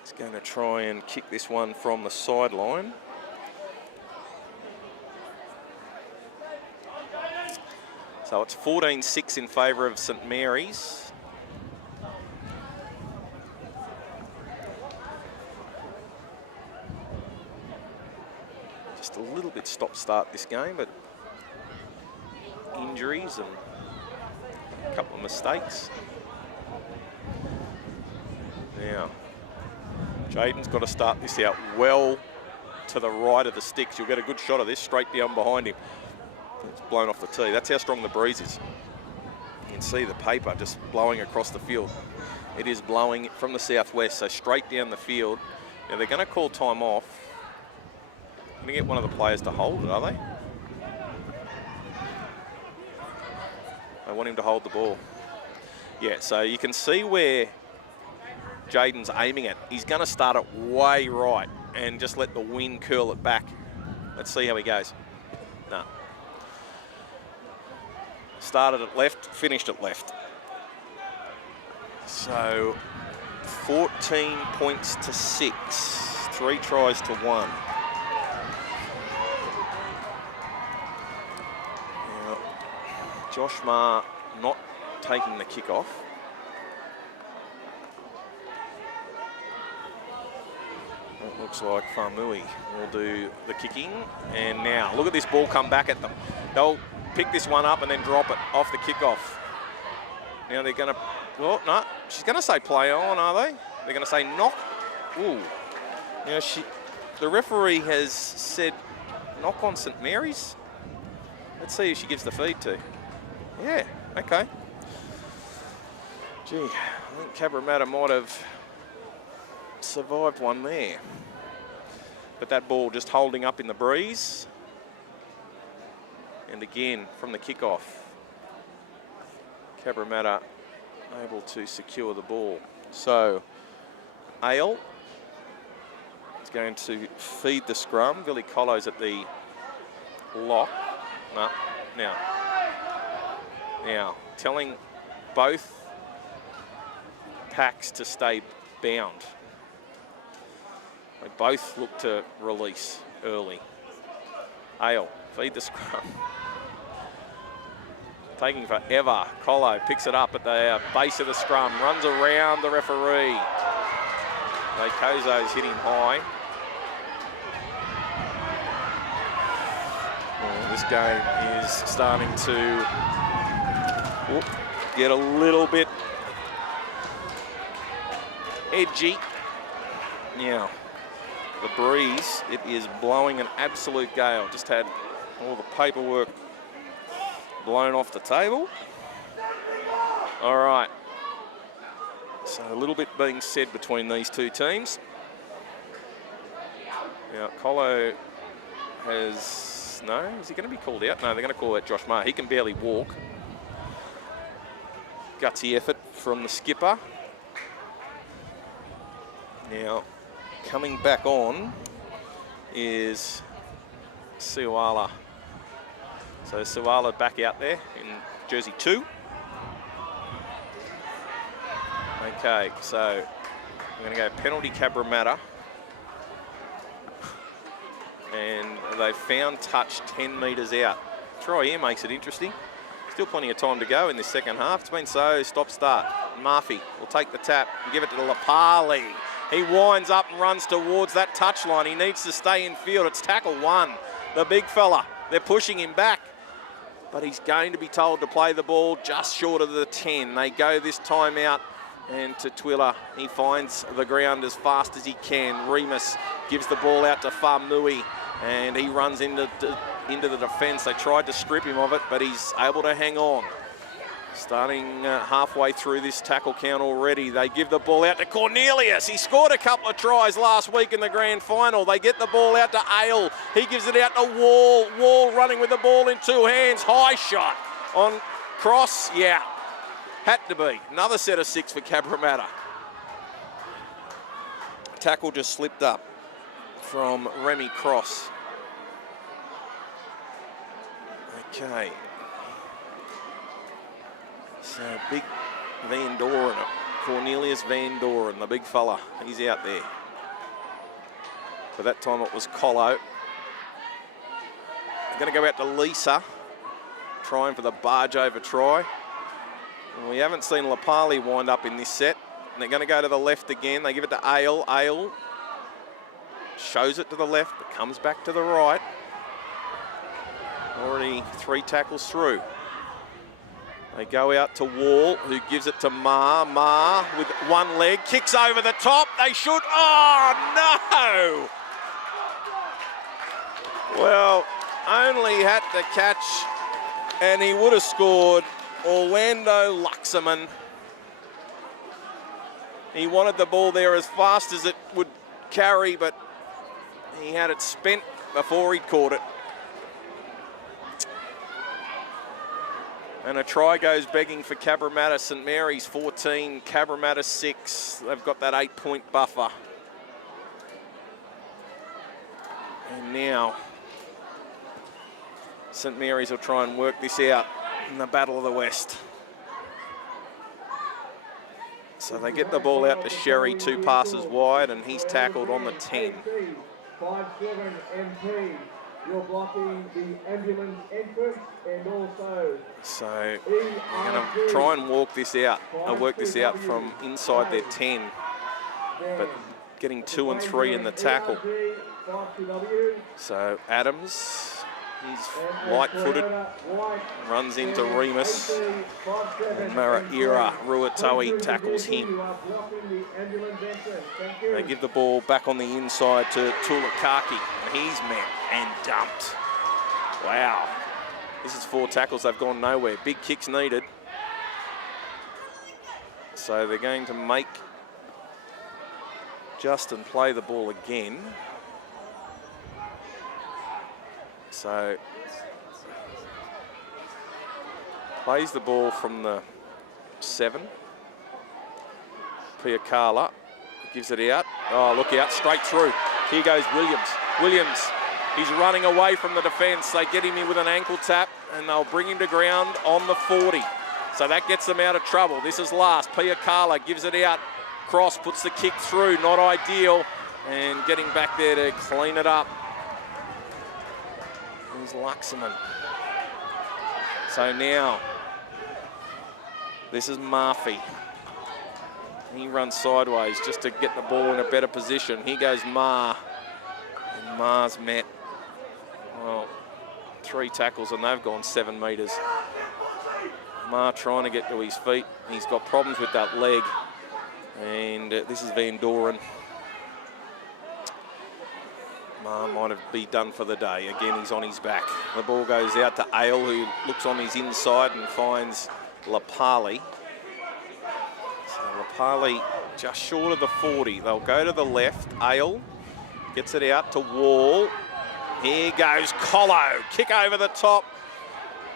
is going to try and kick this one from the sideline. So it's 14-6 in favour of St Mary's. Just a little bit stop-start this game, but injuries and a couple of mistakes. Now, Jaden's got to start this out well to the right of the sticks. You'll get a good shot of this straight down behind him. It's blown off the tee. That's how strong the breeze is. You can see the paper just blowing across the field. It is blowing from the southwest, so straight down the field. Now they're going to call time off. Going to get one of the players to hold it, are they? They want him to hold the ball. Yeah, so you can see where Jaden's aiming at. He's going to start it way right and just let the wind curl it back. Let's see how he goes. No. Started at left, finished at left. So 14 points to 6, 3 tries to 1. Now, Josh Marr not taking the kick off. It looks like Famui will do the kicking. And now, look at this ball come back at them. They'll pick this one up and then drop it off the kickoff. Now they're going to, well, no, she's going to say play on, are they? They're going to say knock. Ooh. Now the referee has said knock on St Mary's. Let's see who she gives the feed to. Yeah, okay. Gee, I think Cabra might have survived one there. But that ball just holding up in the breeze. And again, from the kickoff, Cabra able to secure the ball. So, Ale is going to feed the scrum. Billy Collo's at the lock. No, now, telling both packs to stay bound. They both look to release early. Ale, feed the scrum. Taking forever. Collo picks it up at the base of the scrum, runs around the referee. Kozo's hitting high. Well, this game is starting to get a little bit edgy. Now, the breeze, it is blowing an absolute gale. Just had all the paperwork blown off the table. All right. So a little bit being said between these two teams. Now, Collo has, no, is he going to be called out? No, they're going to call out Josh Marr. He can barely walk. Gutsy effort from the skipper. Now, coming back on is Siwala. So Siwala back out there in jersey 2. Okay, so we're going to go penalty Cabra. And they found touch 10 metres out. Try here makes it interesting. Still plenty of time to go in this second half. It's been so stop-start. Murphy will take the tap and give it to Lapali. He winds up and runs towards that touchline. He needs to stay in field. It's tackle 1. The big fella. They're pushing him back. But he's going to be told to play the ball just short of the 10. They go this time out. And to Twiller, he finds the ground as fast as he can. Remus gives the ball out to Famui. And he runs into the defence. They tried to strip him of it, but he's able to hang on. Starting halfway through this tackle count already. They give the ball out to Cornelius. He scored a couple of tries last week in the grand final. They get the ball out to Ale. He gives it out to Wall. Wall running with the ball in 2 hands. High shot on cross. Yeah, had to be. Another set of 6 for Cabra. Tackle just slipped up from Remy Cross. Okay. So big Van Doren, Cornelius Van Doren, the big fella, he's out there. But that time it was Collo. They're going to go out to Lisa, trying for the barge over try. And we haven't seen Lapali wind up in this set. And they're going to go to the left again. They give it to Ale. Ale shows it to the left, but comes back to the right. Already 3 tackles through. They go out to Wall, who gives it to Marr. Marr with 1 leg, kicks over the top. They should, oh no! Well, only had to catch, and he would have scored. Orlando Luxemon. He wanted the ball there as fast as it would carry, but he had it spent before he caught it. And a try goes begging for Cabra. St Mary's 14, Cabra 6. They've got that 8-point buffer. And now St Mary's will try and work this out. in the Battle of the West. So they get the ball out to Sherry, 2 passes wide, and he's tackled on the 10. 5-7 MP. You're blocking the ambulance entrance and also. So they're going to try and work this out from inside their 10, but getting 2 and 3 in the tackle. So Adams, he's light-footed, runs into Remus, and Maraira Ruatoe tackles him. They give the ball back on the inside to Tulakaki, and he's met and dumped. Wow. This is 4 tackles, they've gone nowhere. Big kicks needed. So they're going to make Justin play the ball again. So plays the ball from the 7. Piakala gives it out. Oh, look out, straight through. Here goes Williams. Williams, he's running away from the defence. They get him in with an ankle tap, and they'll bring him to ground on the 40. So that gets them out of trouble. This is last. Piakala gives it out. Cross puts the kick through, not ideal. And getting back there to clean it up is Luxemon. So now, this is Murphy. He runs sideways just to get the ball in a better position. Here goes Ma. And Ma's met, well, 3 tackles and they've gone 7 metres. Ma trying to get to his feet. He's got problems with that leg. And this is Van Doren. Ma might have been done for the day. Again, he's on his back. The ball goes out to Ale, who looks on his inside and finds Lapali. So Lapali just short of the 40. They'll go to the left. Ale gets it out to Wall. Here goes Colo. Kick over the top.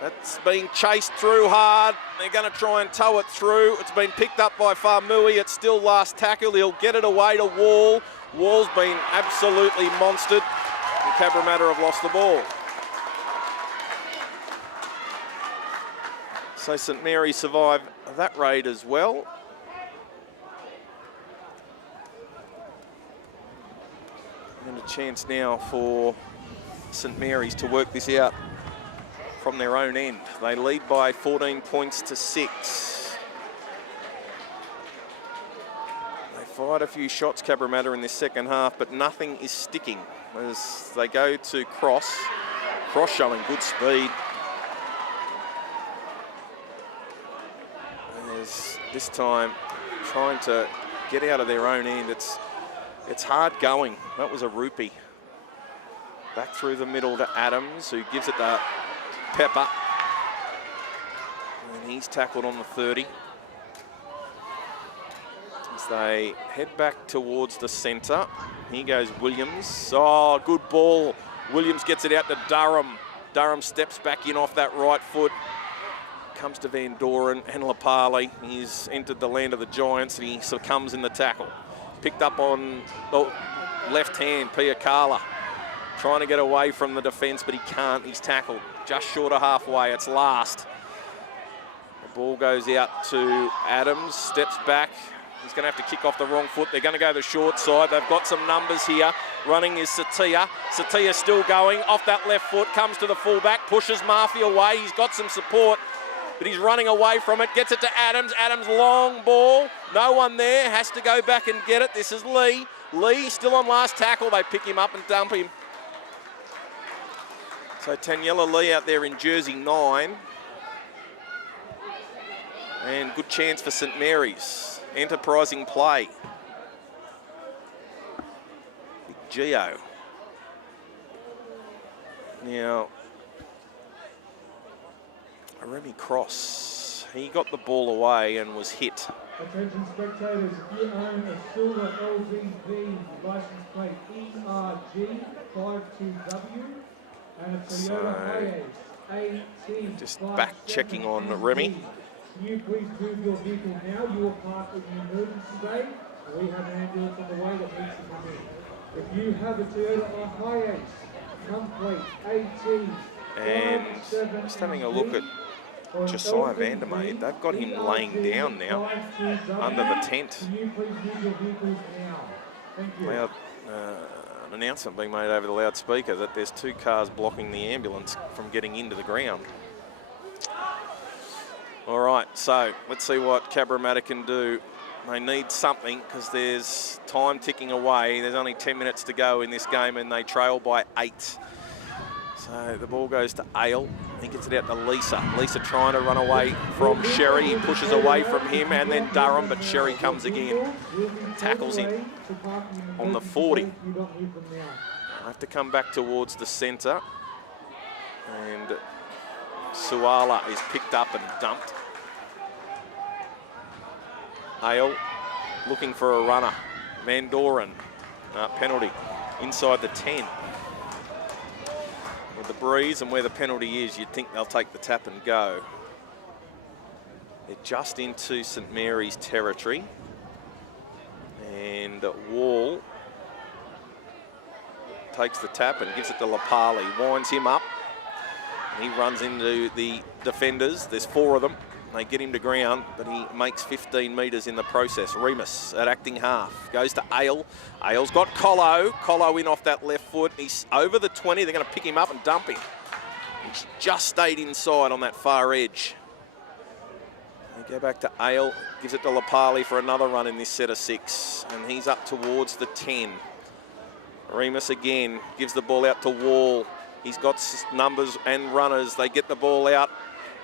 That's being chased through hard. They're going to try and tow it through. It's been picked up by Farmui. It's still last tackle. He'll get it away to Wall. Wall's been absolutely monstered, and Cabramatta have lost the ball. So St Mary survive that raid as well. And a chance now for St Mary's to work this out from their own end. They lead by 14 points to 6. Fired a few shots, Cabramatta, in this second half, but nothing is sticking as they go to Cross. Cross showing good speed. As this time trying to get out of their own end. It's hard going. That was a rupee. Back through the middle to Adams, who gives it to Pepper. And he's tackled on the 30. They head back towards the centre. Here goes Williams. Oh, good ball. Williams gets it out to Durham. Durham steps back in off that right foot. Comes to Van Doren and Lapali. He's entered the land of the Giants and he succumbs in the tackle. Picked up on the left hand, Piakala. Trying to get away from the defence, but he can't. He's tackled just short of halfway. It's last. The ball goes out to Adams. Steps back. He's going to have to kick off the wrong foot. They're going to go the short side. They've got some numbers here. Running is Satia. Satia still going. Off that left foot. Comes to the fullback. Pushes Murphy away. He's got some support, but he's running away from it. Gets it to Adams. Adams, long ball. No one there. Has to go back and get it. This is Lee. Lee still on last tackle. They pick him up and dump him. So Taniela Lee out there in jersey 9. And good chance for St Mary's. Enterprising play. Big Geo. Now, Remy Cross, he got the ball away and was hit. Attention spectators, if you own a silver LVP license plate ERG52W and a Toyota Hiace AT. Just back checking on Remy. Can you please move your vehicle now? You are parked in the emergency bay. We have an ambulance on the way that needs to come in. If you have a Toyota Hiace, come plate AT. And just having a look at Josiah Vandermeer, they've got him laying down now under the tent. Loud, an announcement being made over the loudspeaker that there's 2 cars blocking the ambulance from getting into the ground. All right, so let's see what Cabra can do. They need something because there's time ticking away. There's only 10 minutes to go in this game and they trail by 8. So the ball goes to Ale. He gets it out to Lisa. Lisa trying to run away from Sherry. He pushes away from him and then Durham, but Sherry comes again. Tackles him on the 40. I have to come back towards the centre. And Suala is picked up and dumped. Ale looking for a runner. Van Doren, penalty inside the 10. With the breeze and where the penalty is, you'd think they'll take the tap and go. They're just into St Mary's territory. And Wall takes the tap and gives it to Lapali. Winds him up. He runs into the defenders. There's 4 of them. They get him to ground, but he makes 15 metres in the process. Remus at acting half. Goes to Ale. Ale's got Colo. Colo in off that left foot. He's over the 20. They're going to pick him up and dump him. He's just stayed inside on that far edge. They go back to Ale. Gives it to Lapali for another run in this set of 6. And he's up towards the 10. Remus again gives the ball out to Wall. He's got numbers and runners. They get the ball out.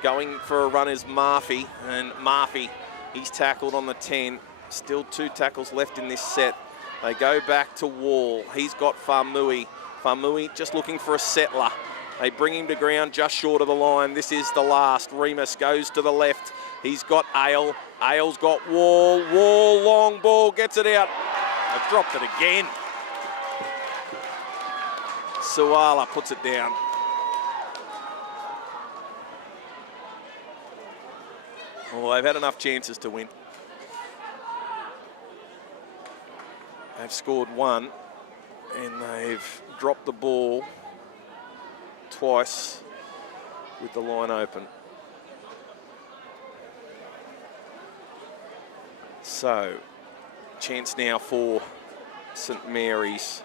Going for a run is Murphy, and Murphy, he's tackled on the 10. Still 2 tackles left in this set. They go back to Wall. He's got Farmui. Farmui just looking for a settler. They bring him to ground just short of the line. This is the last. Remus goes to the left. He's got Ale. Ale's got Wall. Wall, long ball, gets it out. They've dropped it again. Suala puts it down. Well, they've had enough chances to win. They've scored 1 and they've dropped the ball twice with the line open. So, chance now for St Mary's,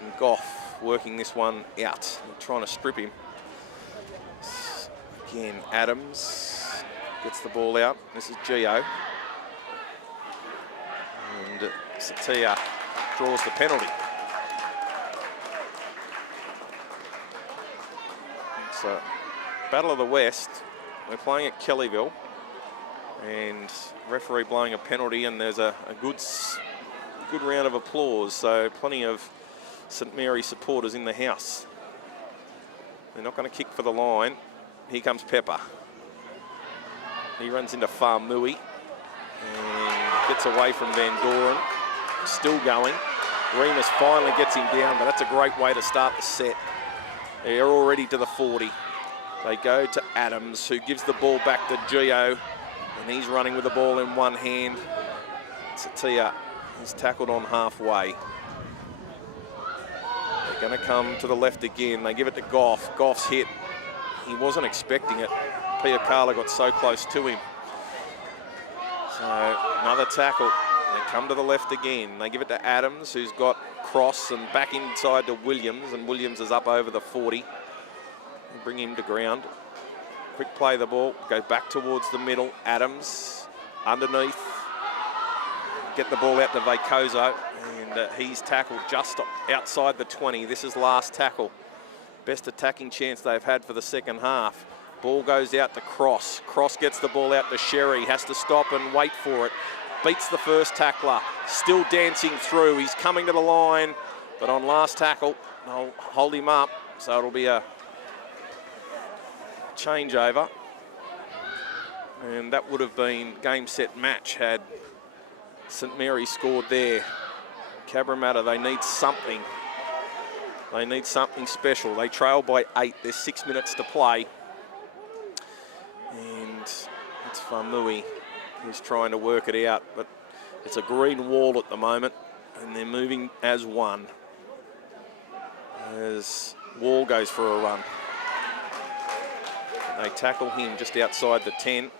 and Goff working this one out, trying to strip him. Again, Adams gets the ball out. This is Gio. And Satia draws the penalty. So, Battle of the West. We're playing at Kellyville. And referee blowing a penalty, and there's a good round of applause. So, plenty of St Mary supporters in the house. They're not going to kick for the line. Here comes Pepper. He runs into Farmui and gets away from Van Doren. Still going. Remus finally gets him down, but that's a great way to start the set. They're already to the 40. They go to Adams, who gives the ball back to Gio, and he's running with the ball in one hand. Satia is tackled on halfway. They're going to come to the left again. They give it to Goff. Goff's hit. He wasn't expecting it. Piakala got so close to him. So another tackle. They come to the left again. They give it to Adams, who's got cross, and back inside to Williams, and Williams is up over the 40. They bring him to ground. Quick play the ball, go back towards the middle. Adams underneath. Get the ball out to Vacozo, and he's tackled just outside the 20. This is last tackle. Best attacking chance they've had for the second half. Ball goes out to Cross. Cross gets the ball out to Sherry. Has to stop and wait for it. Beats the first tackler. Still dancing through. He's coming to the line, but on last tackle, they'll hold him up. So it'll be a changeover. And that would have been game, set, match had St Mary scored there. Cabra, they need something. They need something special. They trail by 8. There's 6 minutes to play. And it's Farmui who's trying to work it out, but it's a green wall at the moment, and they're moving as one. As Wall goes for a run. They tackle him just outside the 10.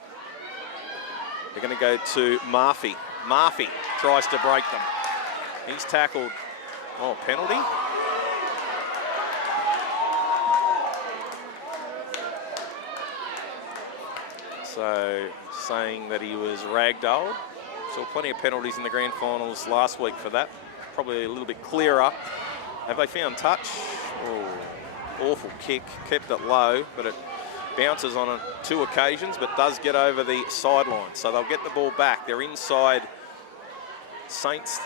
They're going to go to Murphy. Murphy tries to break them. He's tackled. Oh, penalty. So, saying that he was ragdolled. Saw plenty of penalties in the grand finals last week for that. Probably a little bit clearer. Have they found touch? Oh, awful kick. Kept it low, but it bounces on 2 occasions, but does get over the sideline. So they'll get the ball back. They're inside St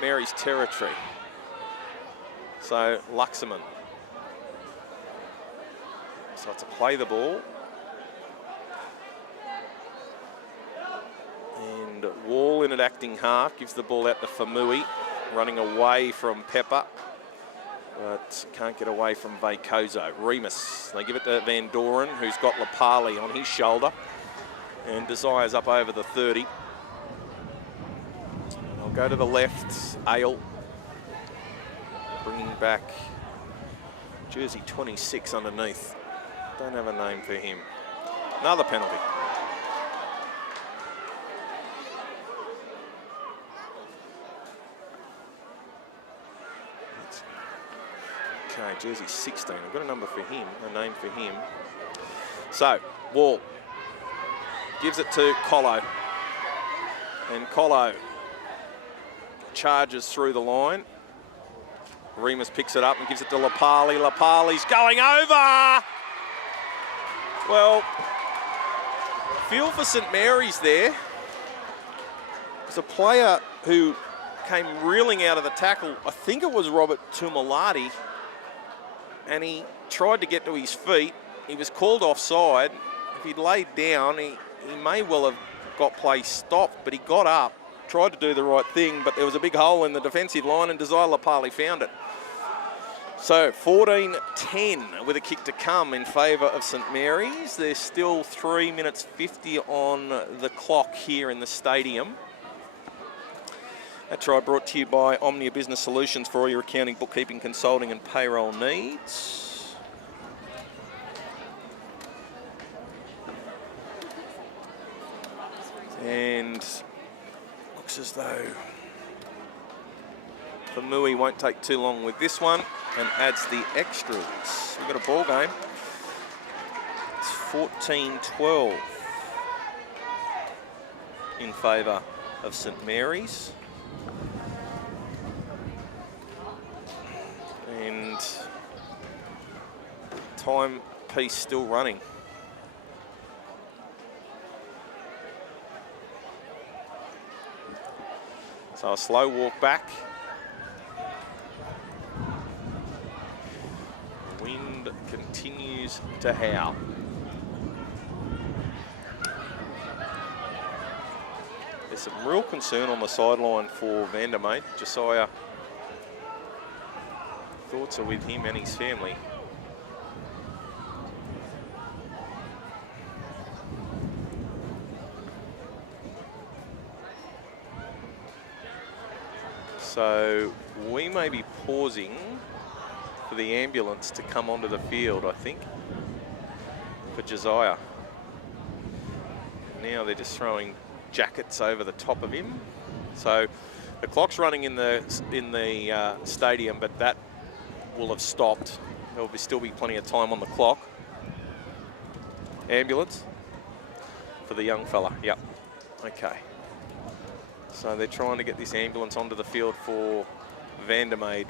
Mary's territory. So Luxembourg. So to play the ball. And Wall in at acting half, gives the ball out to Famui, running away from Pepper, but can't get away from Vacozo. Remus, they give it to Van Doren, who's got Lapali on his shoulder, and Desire's up over the 30. I'll go to the left, Ale, bringing back jersey 26 underneath. Don't have a name for him. Another penalty. Okay, jersey 16. I've got a number for him, a name for him. So, Wall gives it to Colo. And Colo charges through the line. Remus picks it up and gives it to Lapali. Lapali's going over! Well, feel for St Mary's there. It's a player who came reeling out of the tackle. I think it was Robert Tumulati. And he tried to get to his feet. He was called offside. If he'd laid down, he may well have got play stopped, but he got up, tried to do the right thing, but there was a big hole in the defensive line and Desire Lapali found it. So 14-10 with a kick to come in favour of St Mary's. There's still 3 minutes 50 on the clock here in the stadium. That try brought to you by Omnia Business Solutions for all your accounting, bookkeeping, consulting and payroll needs. And looks as though Famui won't take too long with this one and adds the extras. We've got a ball game. It's 14-12 in favour of St Mary's. And timepiece still running. So a slow walk back. Wind continues to howl. There's some real concern on the sideline for Vandermeer. Josiah, thoughts are with him and his family. So we may be pausing for the ambulance to come onto the field, I think, for Josiah. Now they're just throwing jackets over the top of him. So the clock's running in the stadium, but that will have stopped. There'll still be plenty of time on the clock. Ambulance for the young fella. Yep. Okay. So they're trying to get this ambulance onto the field for Vandermeer.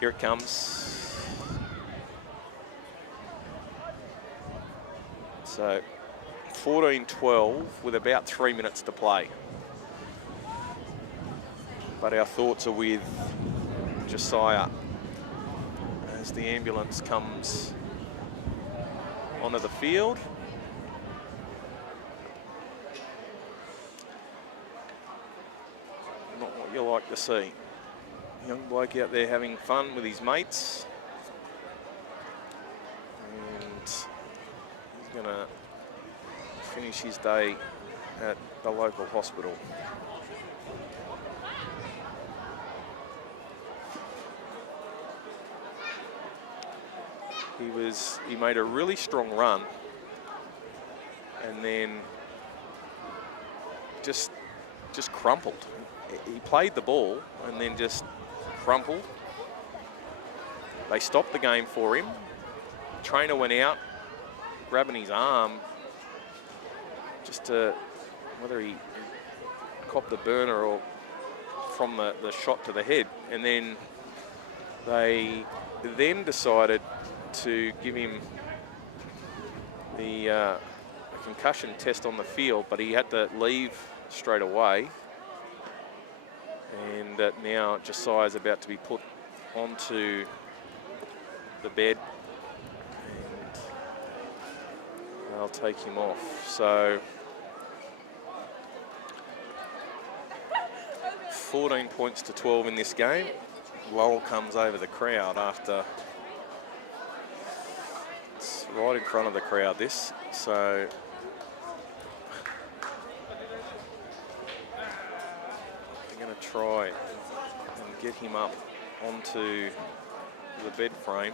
Here it comes. So 14-12 with about 3 minutes to play. But our thoughts are with Josiah as the ambulance comes onto the field. Not what you like to see. Young bloke out there having fun with his mates. And he's going to finish his day at the local hospital. he made a really strong run, and then just crumpled. He played the ball and then just crumpled. They stopped the game for him. Trainer went out, grabbing his arm, just to, whether he copped the burner or from the shot to the head. And then they then decided to give him the concussion test on the field, but he had to leave straight away. And now Josiah's about to be put onto the bed, and they'll take him off. So 14 points to 12 in this game. Lowell comes over the crowd after, it's right in front of the crowd this, so they're going to try and get him up onto the bed frame.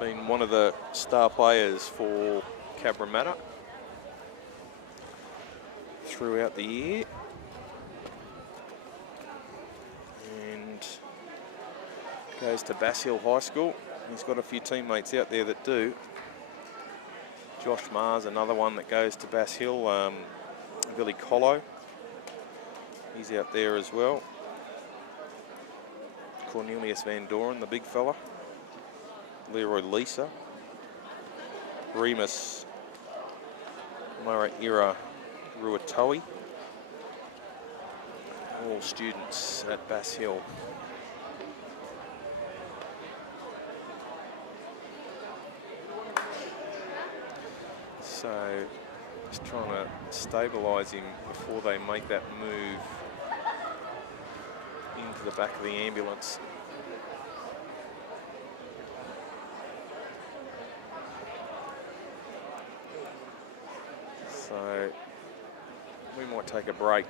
Been one of the star players for Cabra throughout the year, and goes to Bass Hill High School. He's got a few teammates out there that do. Josh Mars, another one that goes to Bass Hill. Billy Collo, he's out there as well. Cornelius Van Doren, the big fella. Leroy Lisa. Remus Maraira Ruatoe. All students at Bass Hill. So just trying to stabilise him before they make that move into the back of the ambulance. So we might take a break,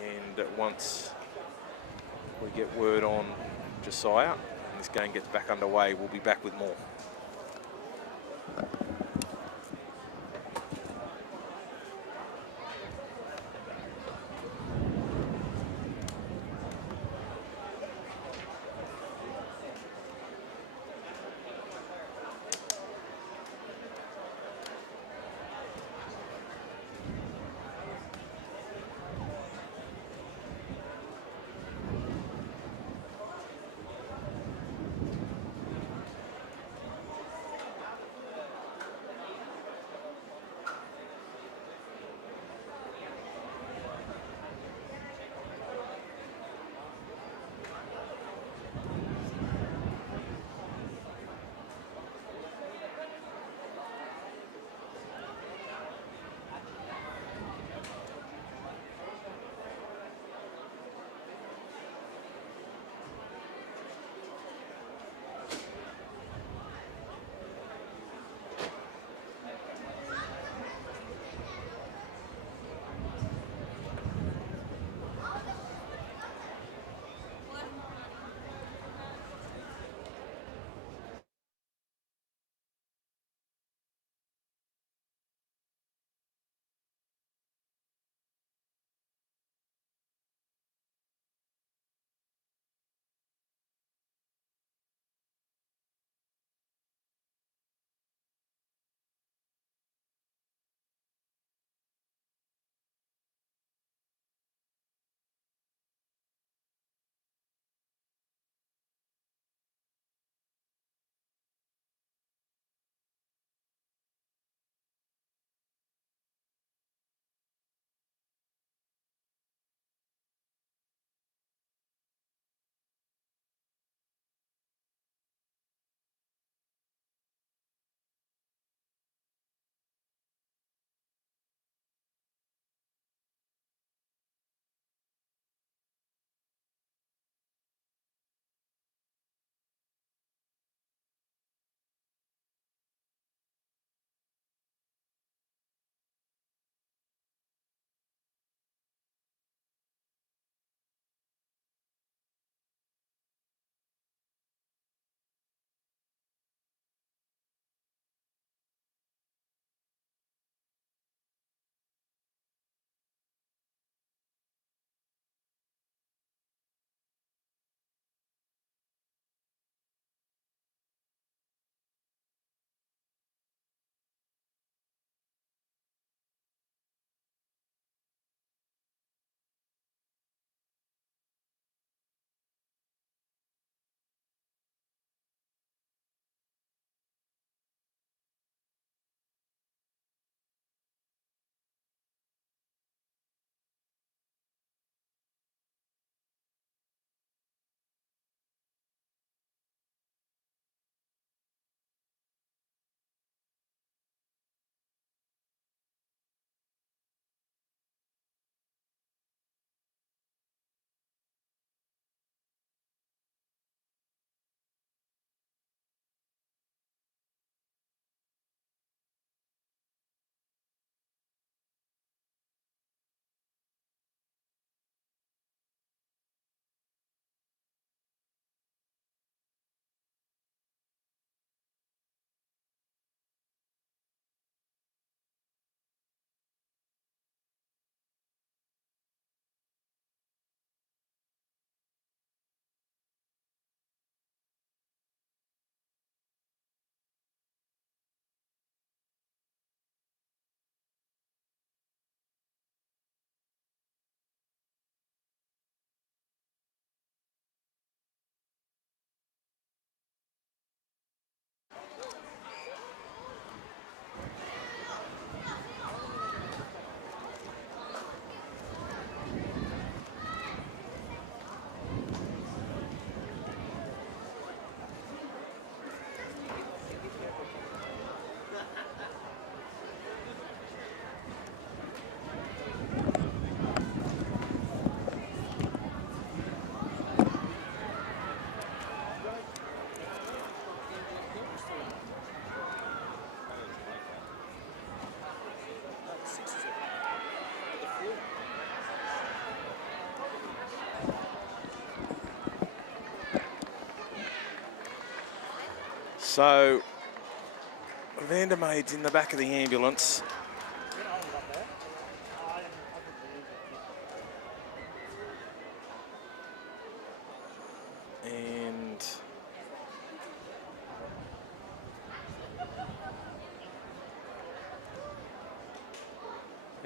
and once we get word on Josiah and this game gets back underway, we'll be back with more. So Vandermeid's in the back of the ambulance. And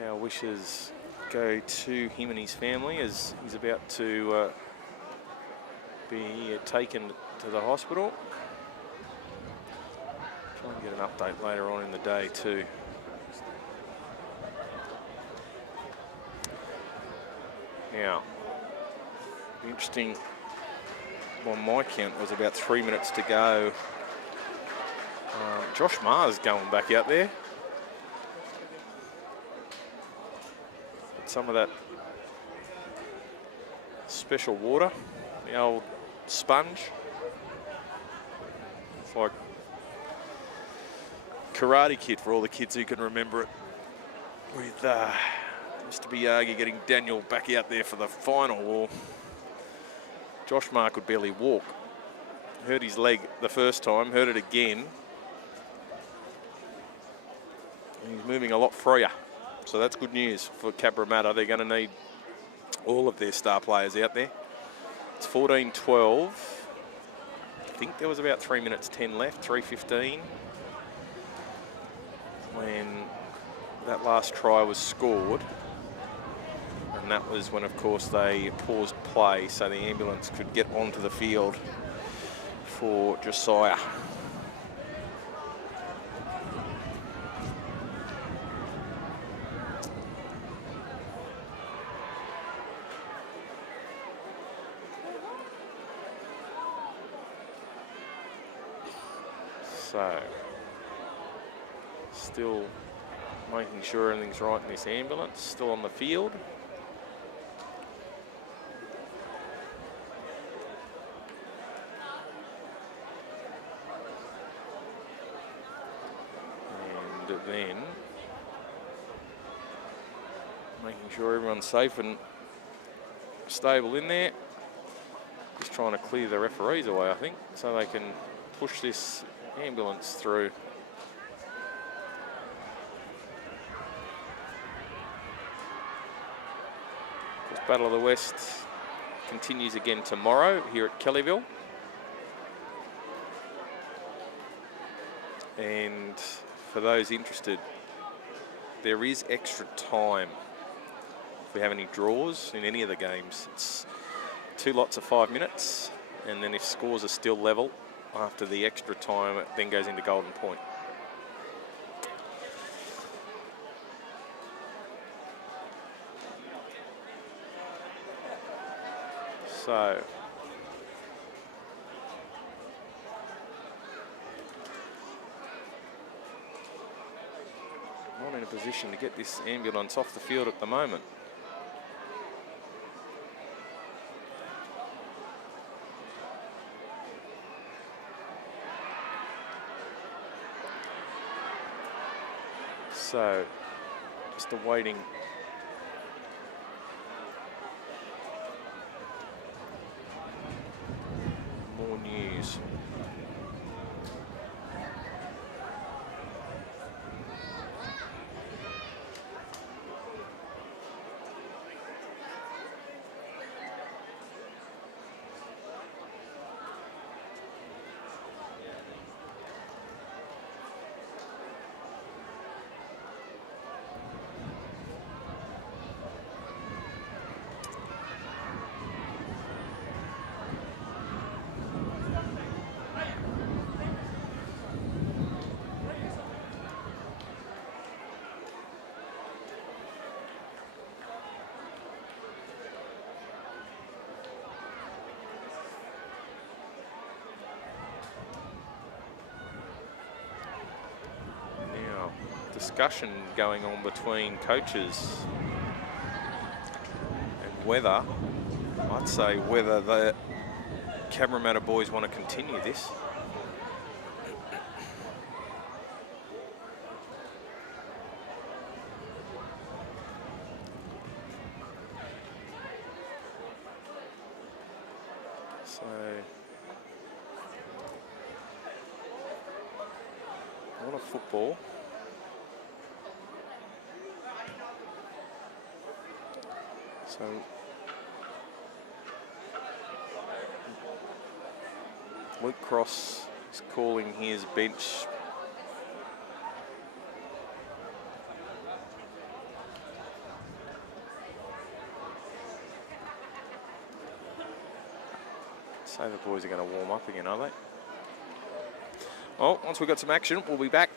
our wishes go to him and his family as he's about to be taken to the hospital. Try and get an update later on in the day too. Now, interesting, on my count, was about 3 minutes to go. Josh Maher's going back out there. Some of that special water, the old sponge. It's like Karate Kid for all the kids who can remember it. With Mr. Biagi getting Daniel back out there for the final. Well, Josh Maher could barely walk. Hurt his leg the first time, hurt it again. And he's moving a lot freer. So that's good news for Cabra. They're going to need all of their star players out there. It's 14-12. I think there was about 3 minutes 10 left, 3:15, when that last try was scored. And that was when, of course, they paused play so the ambulance could get onto the field for Josiah. So, still making sure everything's right in this ambulance, still on the field. And then making sure everyone's safe and stable in there. Just trying to clear the referees away, I think, so they can push this ambulance through. This Battle of the West continues again tomorrow here at Kellyville. And for those interested, there is extra time if we have any draws in any of the games. It's 2 lots of 5 minutes, and then if scores are still level after the extra time, it then goes into golden point. So, not in a position to get this ambulance off the field at the moment. So, just awaiting more news. Discussion going on between coaches and whether, I'd say whether the Cabra boys want to continue this. So football. So Luke Cross is calling his bench. So the boys are going to warm up again, are they? Well, once we've got some action, we'll be back.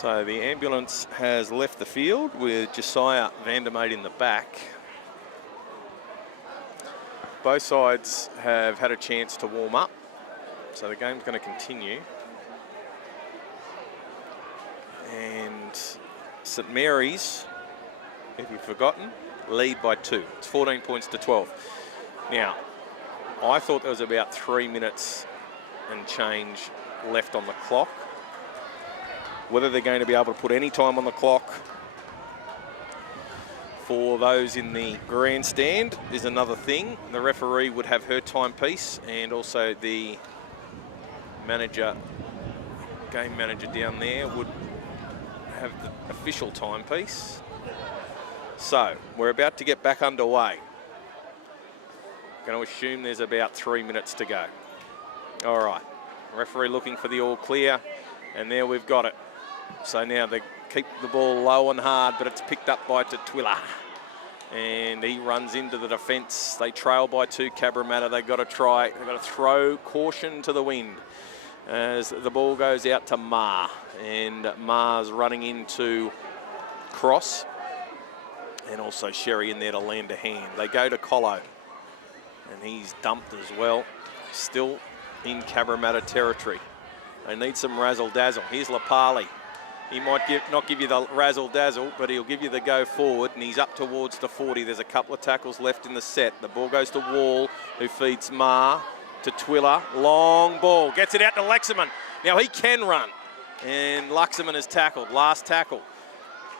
So the ambulance has left the field with Josiah Vandermeet in the back. Both sides have had a chance to warm up, so the game's going to continue. And St Mary's, if you've forgotten, lead by 2. It's 14 points to 12. Now, I thought there was about 3 minutes and change left on the clock. Whether they're going to be able to put any time on the clock for those in the grandstand is another thing. The referee would have her timepiece, and also the manager, game manager down there would have the official timepiece. So we're about to get back underway. Going to assume there's about 3 minutes to go. All right, referee looking for the all clear, and there we've got it. So now they keep the ball low and hard, but it's picked up by Tatwila. And he runs into the defence. They trail by 2, Cabra. They've got to try, they've got to throw caution to the wind as the ball goes out to Ma. And Ma's running into Cross. And also Sherry in there to lend a hand. They go to Colo. And he's dumped as well. Still in Cabra territory. They need some razzle-dazzle. Here's Lapali. He might not give you the razzle-dazzle, but he'll give you the go forward, and he's up towards the 40. There's a couple of tackles left in the set. The ball goes to Wall, who feeds Ma to Twiller. Long ball. Gets it out to Lexman. Now he can run, and Luxman is tackled. Last tackle.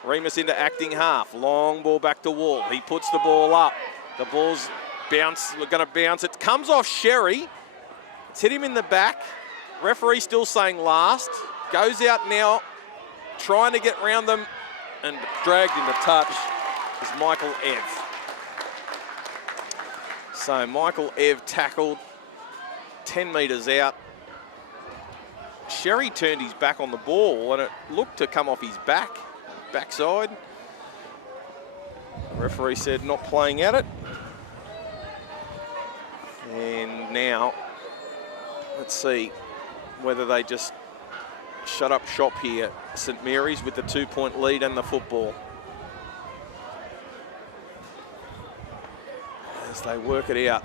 Remus into acting half. Long ball back to Wall. He puts the ball up. The ball's going to bounce. It comes off Sherry. It's hit him in the back. Referee still saying last. Goes out now, trying to get round them, and dragged into touch is Michael Ev. So Michael Ev tackled 10 metres out. Sherry turned his back on the ball, and it looked to come off his backside. The referee said not playing at it. And now, let's see whether they just shut up shop here. St Mary's with the 2-point lead and the football. As they work it out.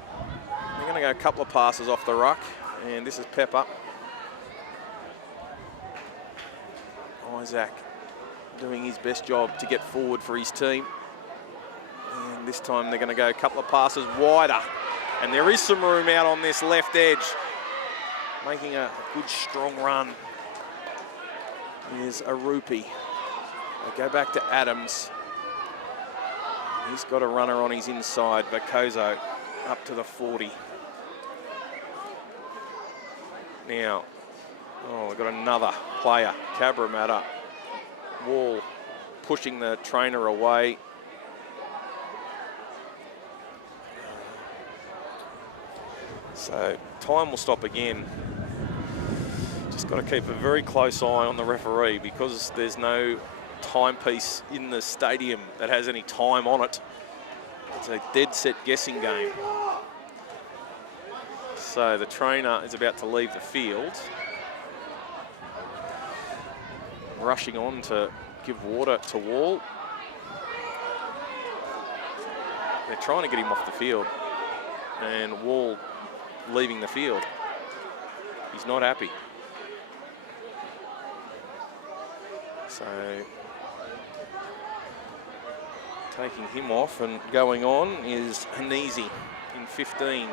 They're going to go a couple of passes off the ruck, and this is Pepper. Isaac doing his best job to get forward for his team. And this time they're going to go a couple of passes wider. And there is some room out on this left edge. Making a good strong run is Arupi. They go back to Adams. He's got a runner on his inside. Vacozo up to the 40. Now, we've got another player. Cabra. Wall pushing the trainer away. So time will stop again. Just got to keep a very close eye on the referee, because there's no timepiece in the stadium that has any time on it. It's a dead set guessing game. So the trainer is about to leave the field. Rushing on to give water to Wall. They're trying to get him off the field, and Wall leaving the field. He's not happy. So taking him off and going on is Hanesi in 15.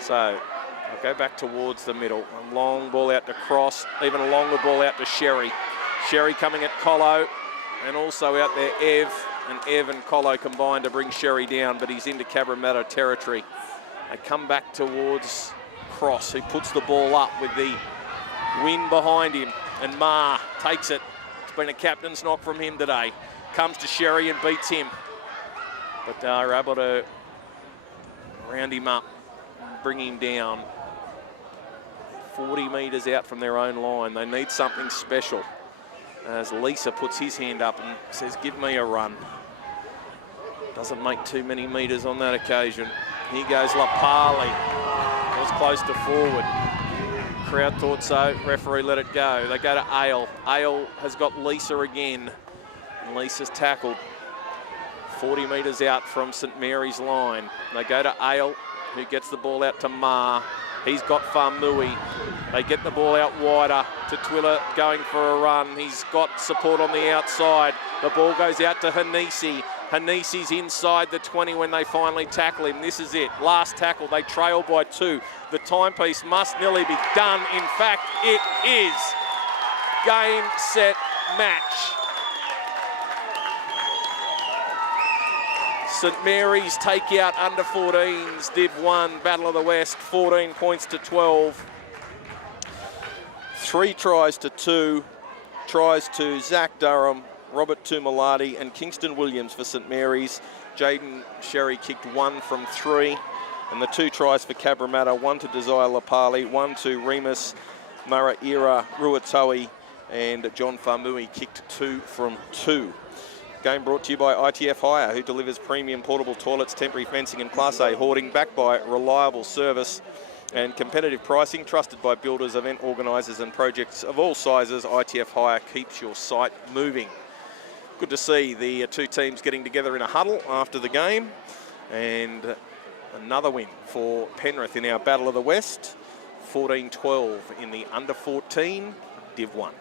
So I'll go back towards the middle. A long ball out to Cross, even a longer ball out to Sherry. Sherry coming at Colo, and also out there Ev, and Ev and Colo combined to bring Sherry down, but he's into Cabra territory. They come back towards Cross, who puts the ball up with the wind behind him, and Ma takes it. It's been a captain's knock from him today. Comes to Sherry and beats him, but they're able to round him up, bring him down. 40 metres out from their own line. They need something special, as Lisa puts his hand up and says, give me a run. Doesn't make too many metres on that occasion. Here goes Lapali. Was close to forward. Crowd thought so. Referee let it go. They go to Ale. Ale has got Lisa again. And Lisa's tackled 40 metres out from St Mary's line. They go to Ale, who gets the ball out to Ma. He's got Famui. They get the ball out wider to Twiller going for a run. He's got support on the outside. The ball goes out to Hanisi. Hanisi's inside the 20 when they finally tackle him. This is it. Last tackle. They trail by 2. The timepiece must nearly be done. In fact, it is. Game, set, match. St Mary's take out under 14s, Div 1, Battle of the West, 14 points to 12. 3 tries to 2, tries to Zach Durham, Robert Tumalati and Kingston Williams for St Mary's. Jaden Sherry kicked 1 from 3. And the 2 tries for Cabra, 1 to Desire Lapali, 1 to Remus Maraira Ruatoe, and John Famui kicked 2 from 2. Game brought to you by ITF Hire, who delivers premium portable toilets, temporary fencing and Class A hoarding, backed by reliable service and competitive pricing, trusted by builders, event organisers and projects of all sizes. ITF Hire keeps your site moving. Good to see the 2 teams getting together in a huddle after the game, and another win for Penrith in our Battle of the West, 14-12 in the under 14 Div 1.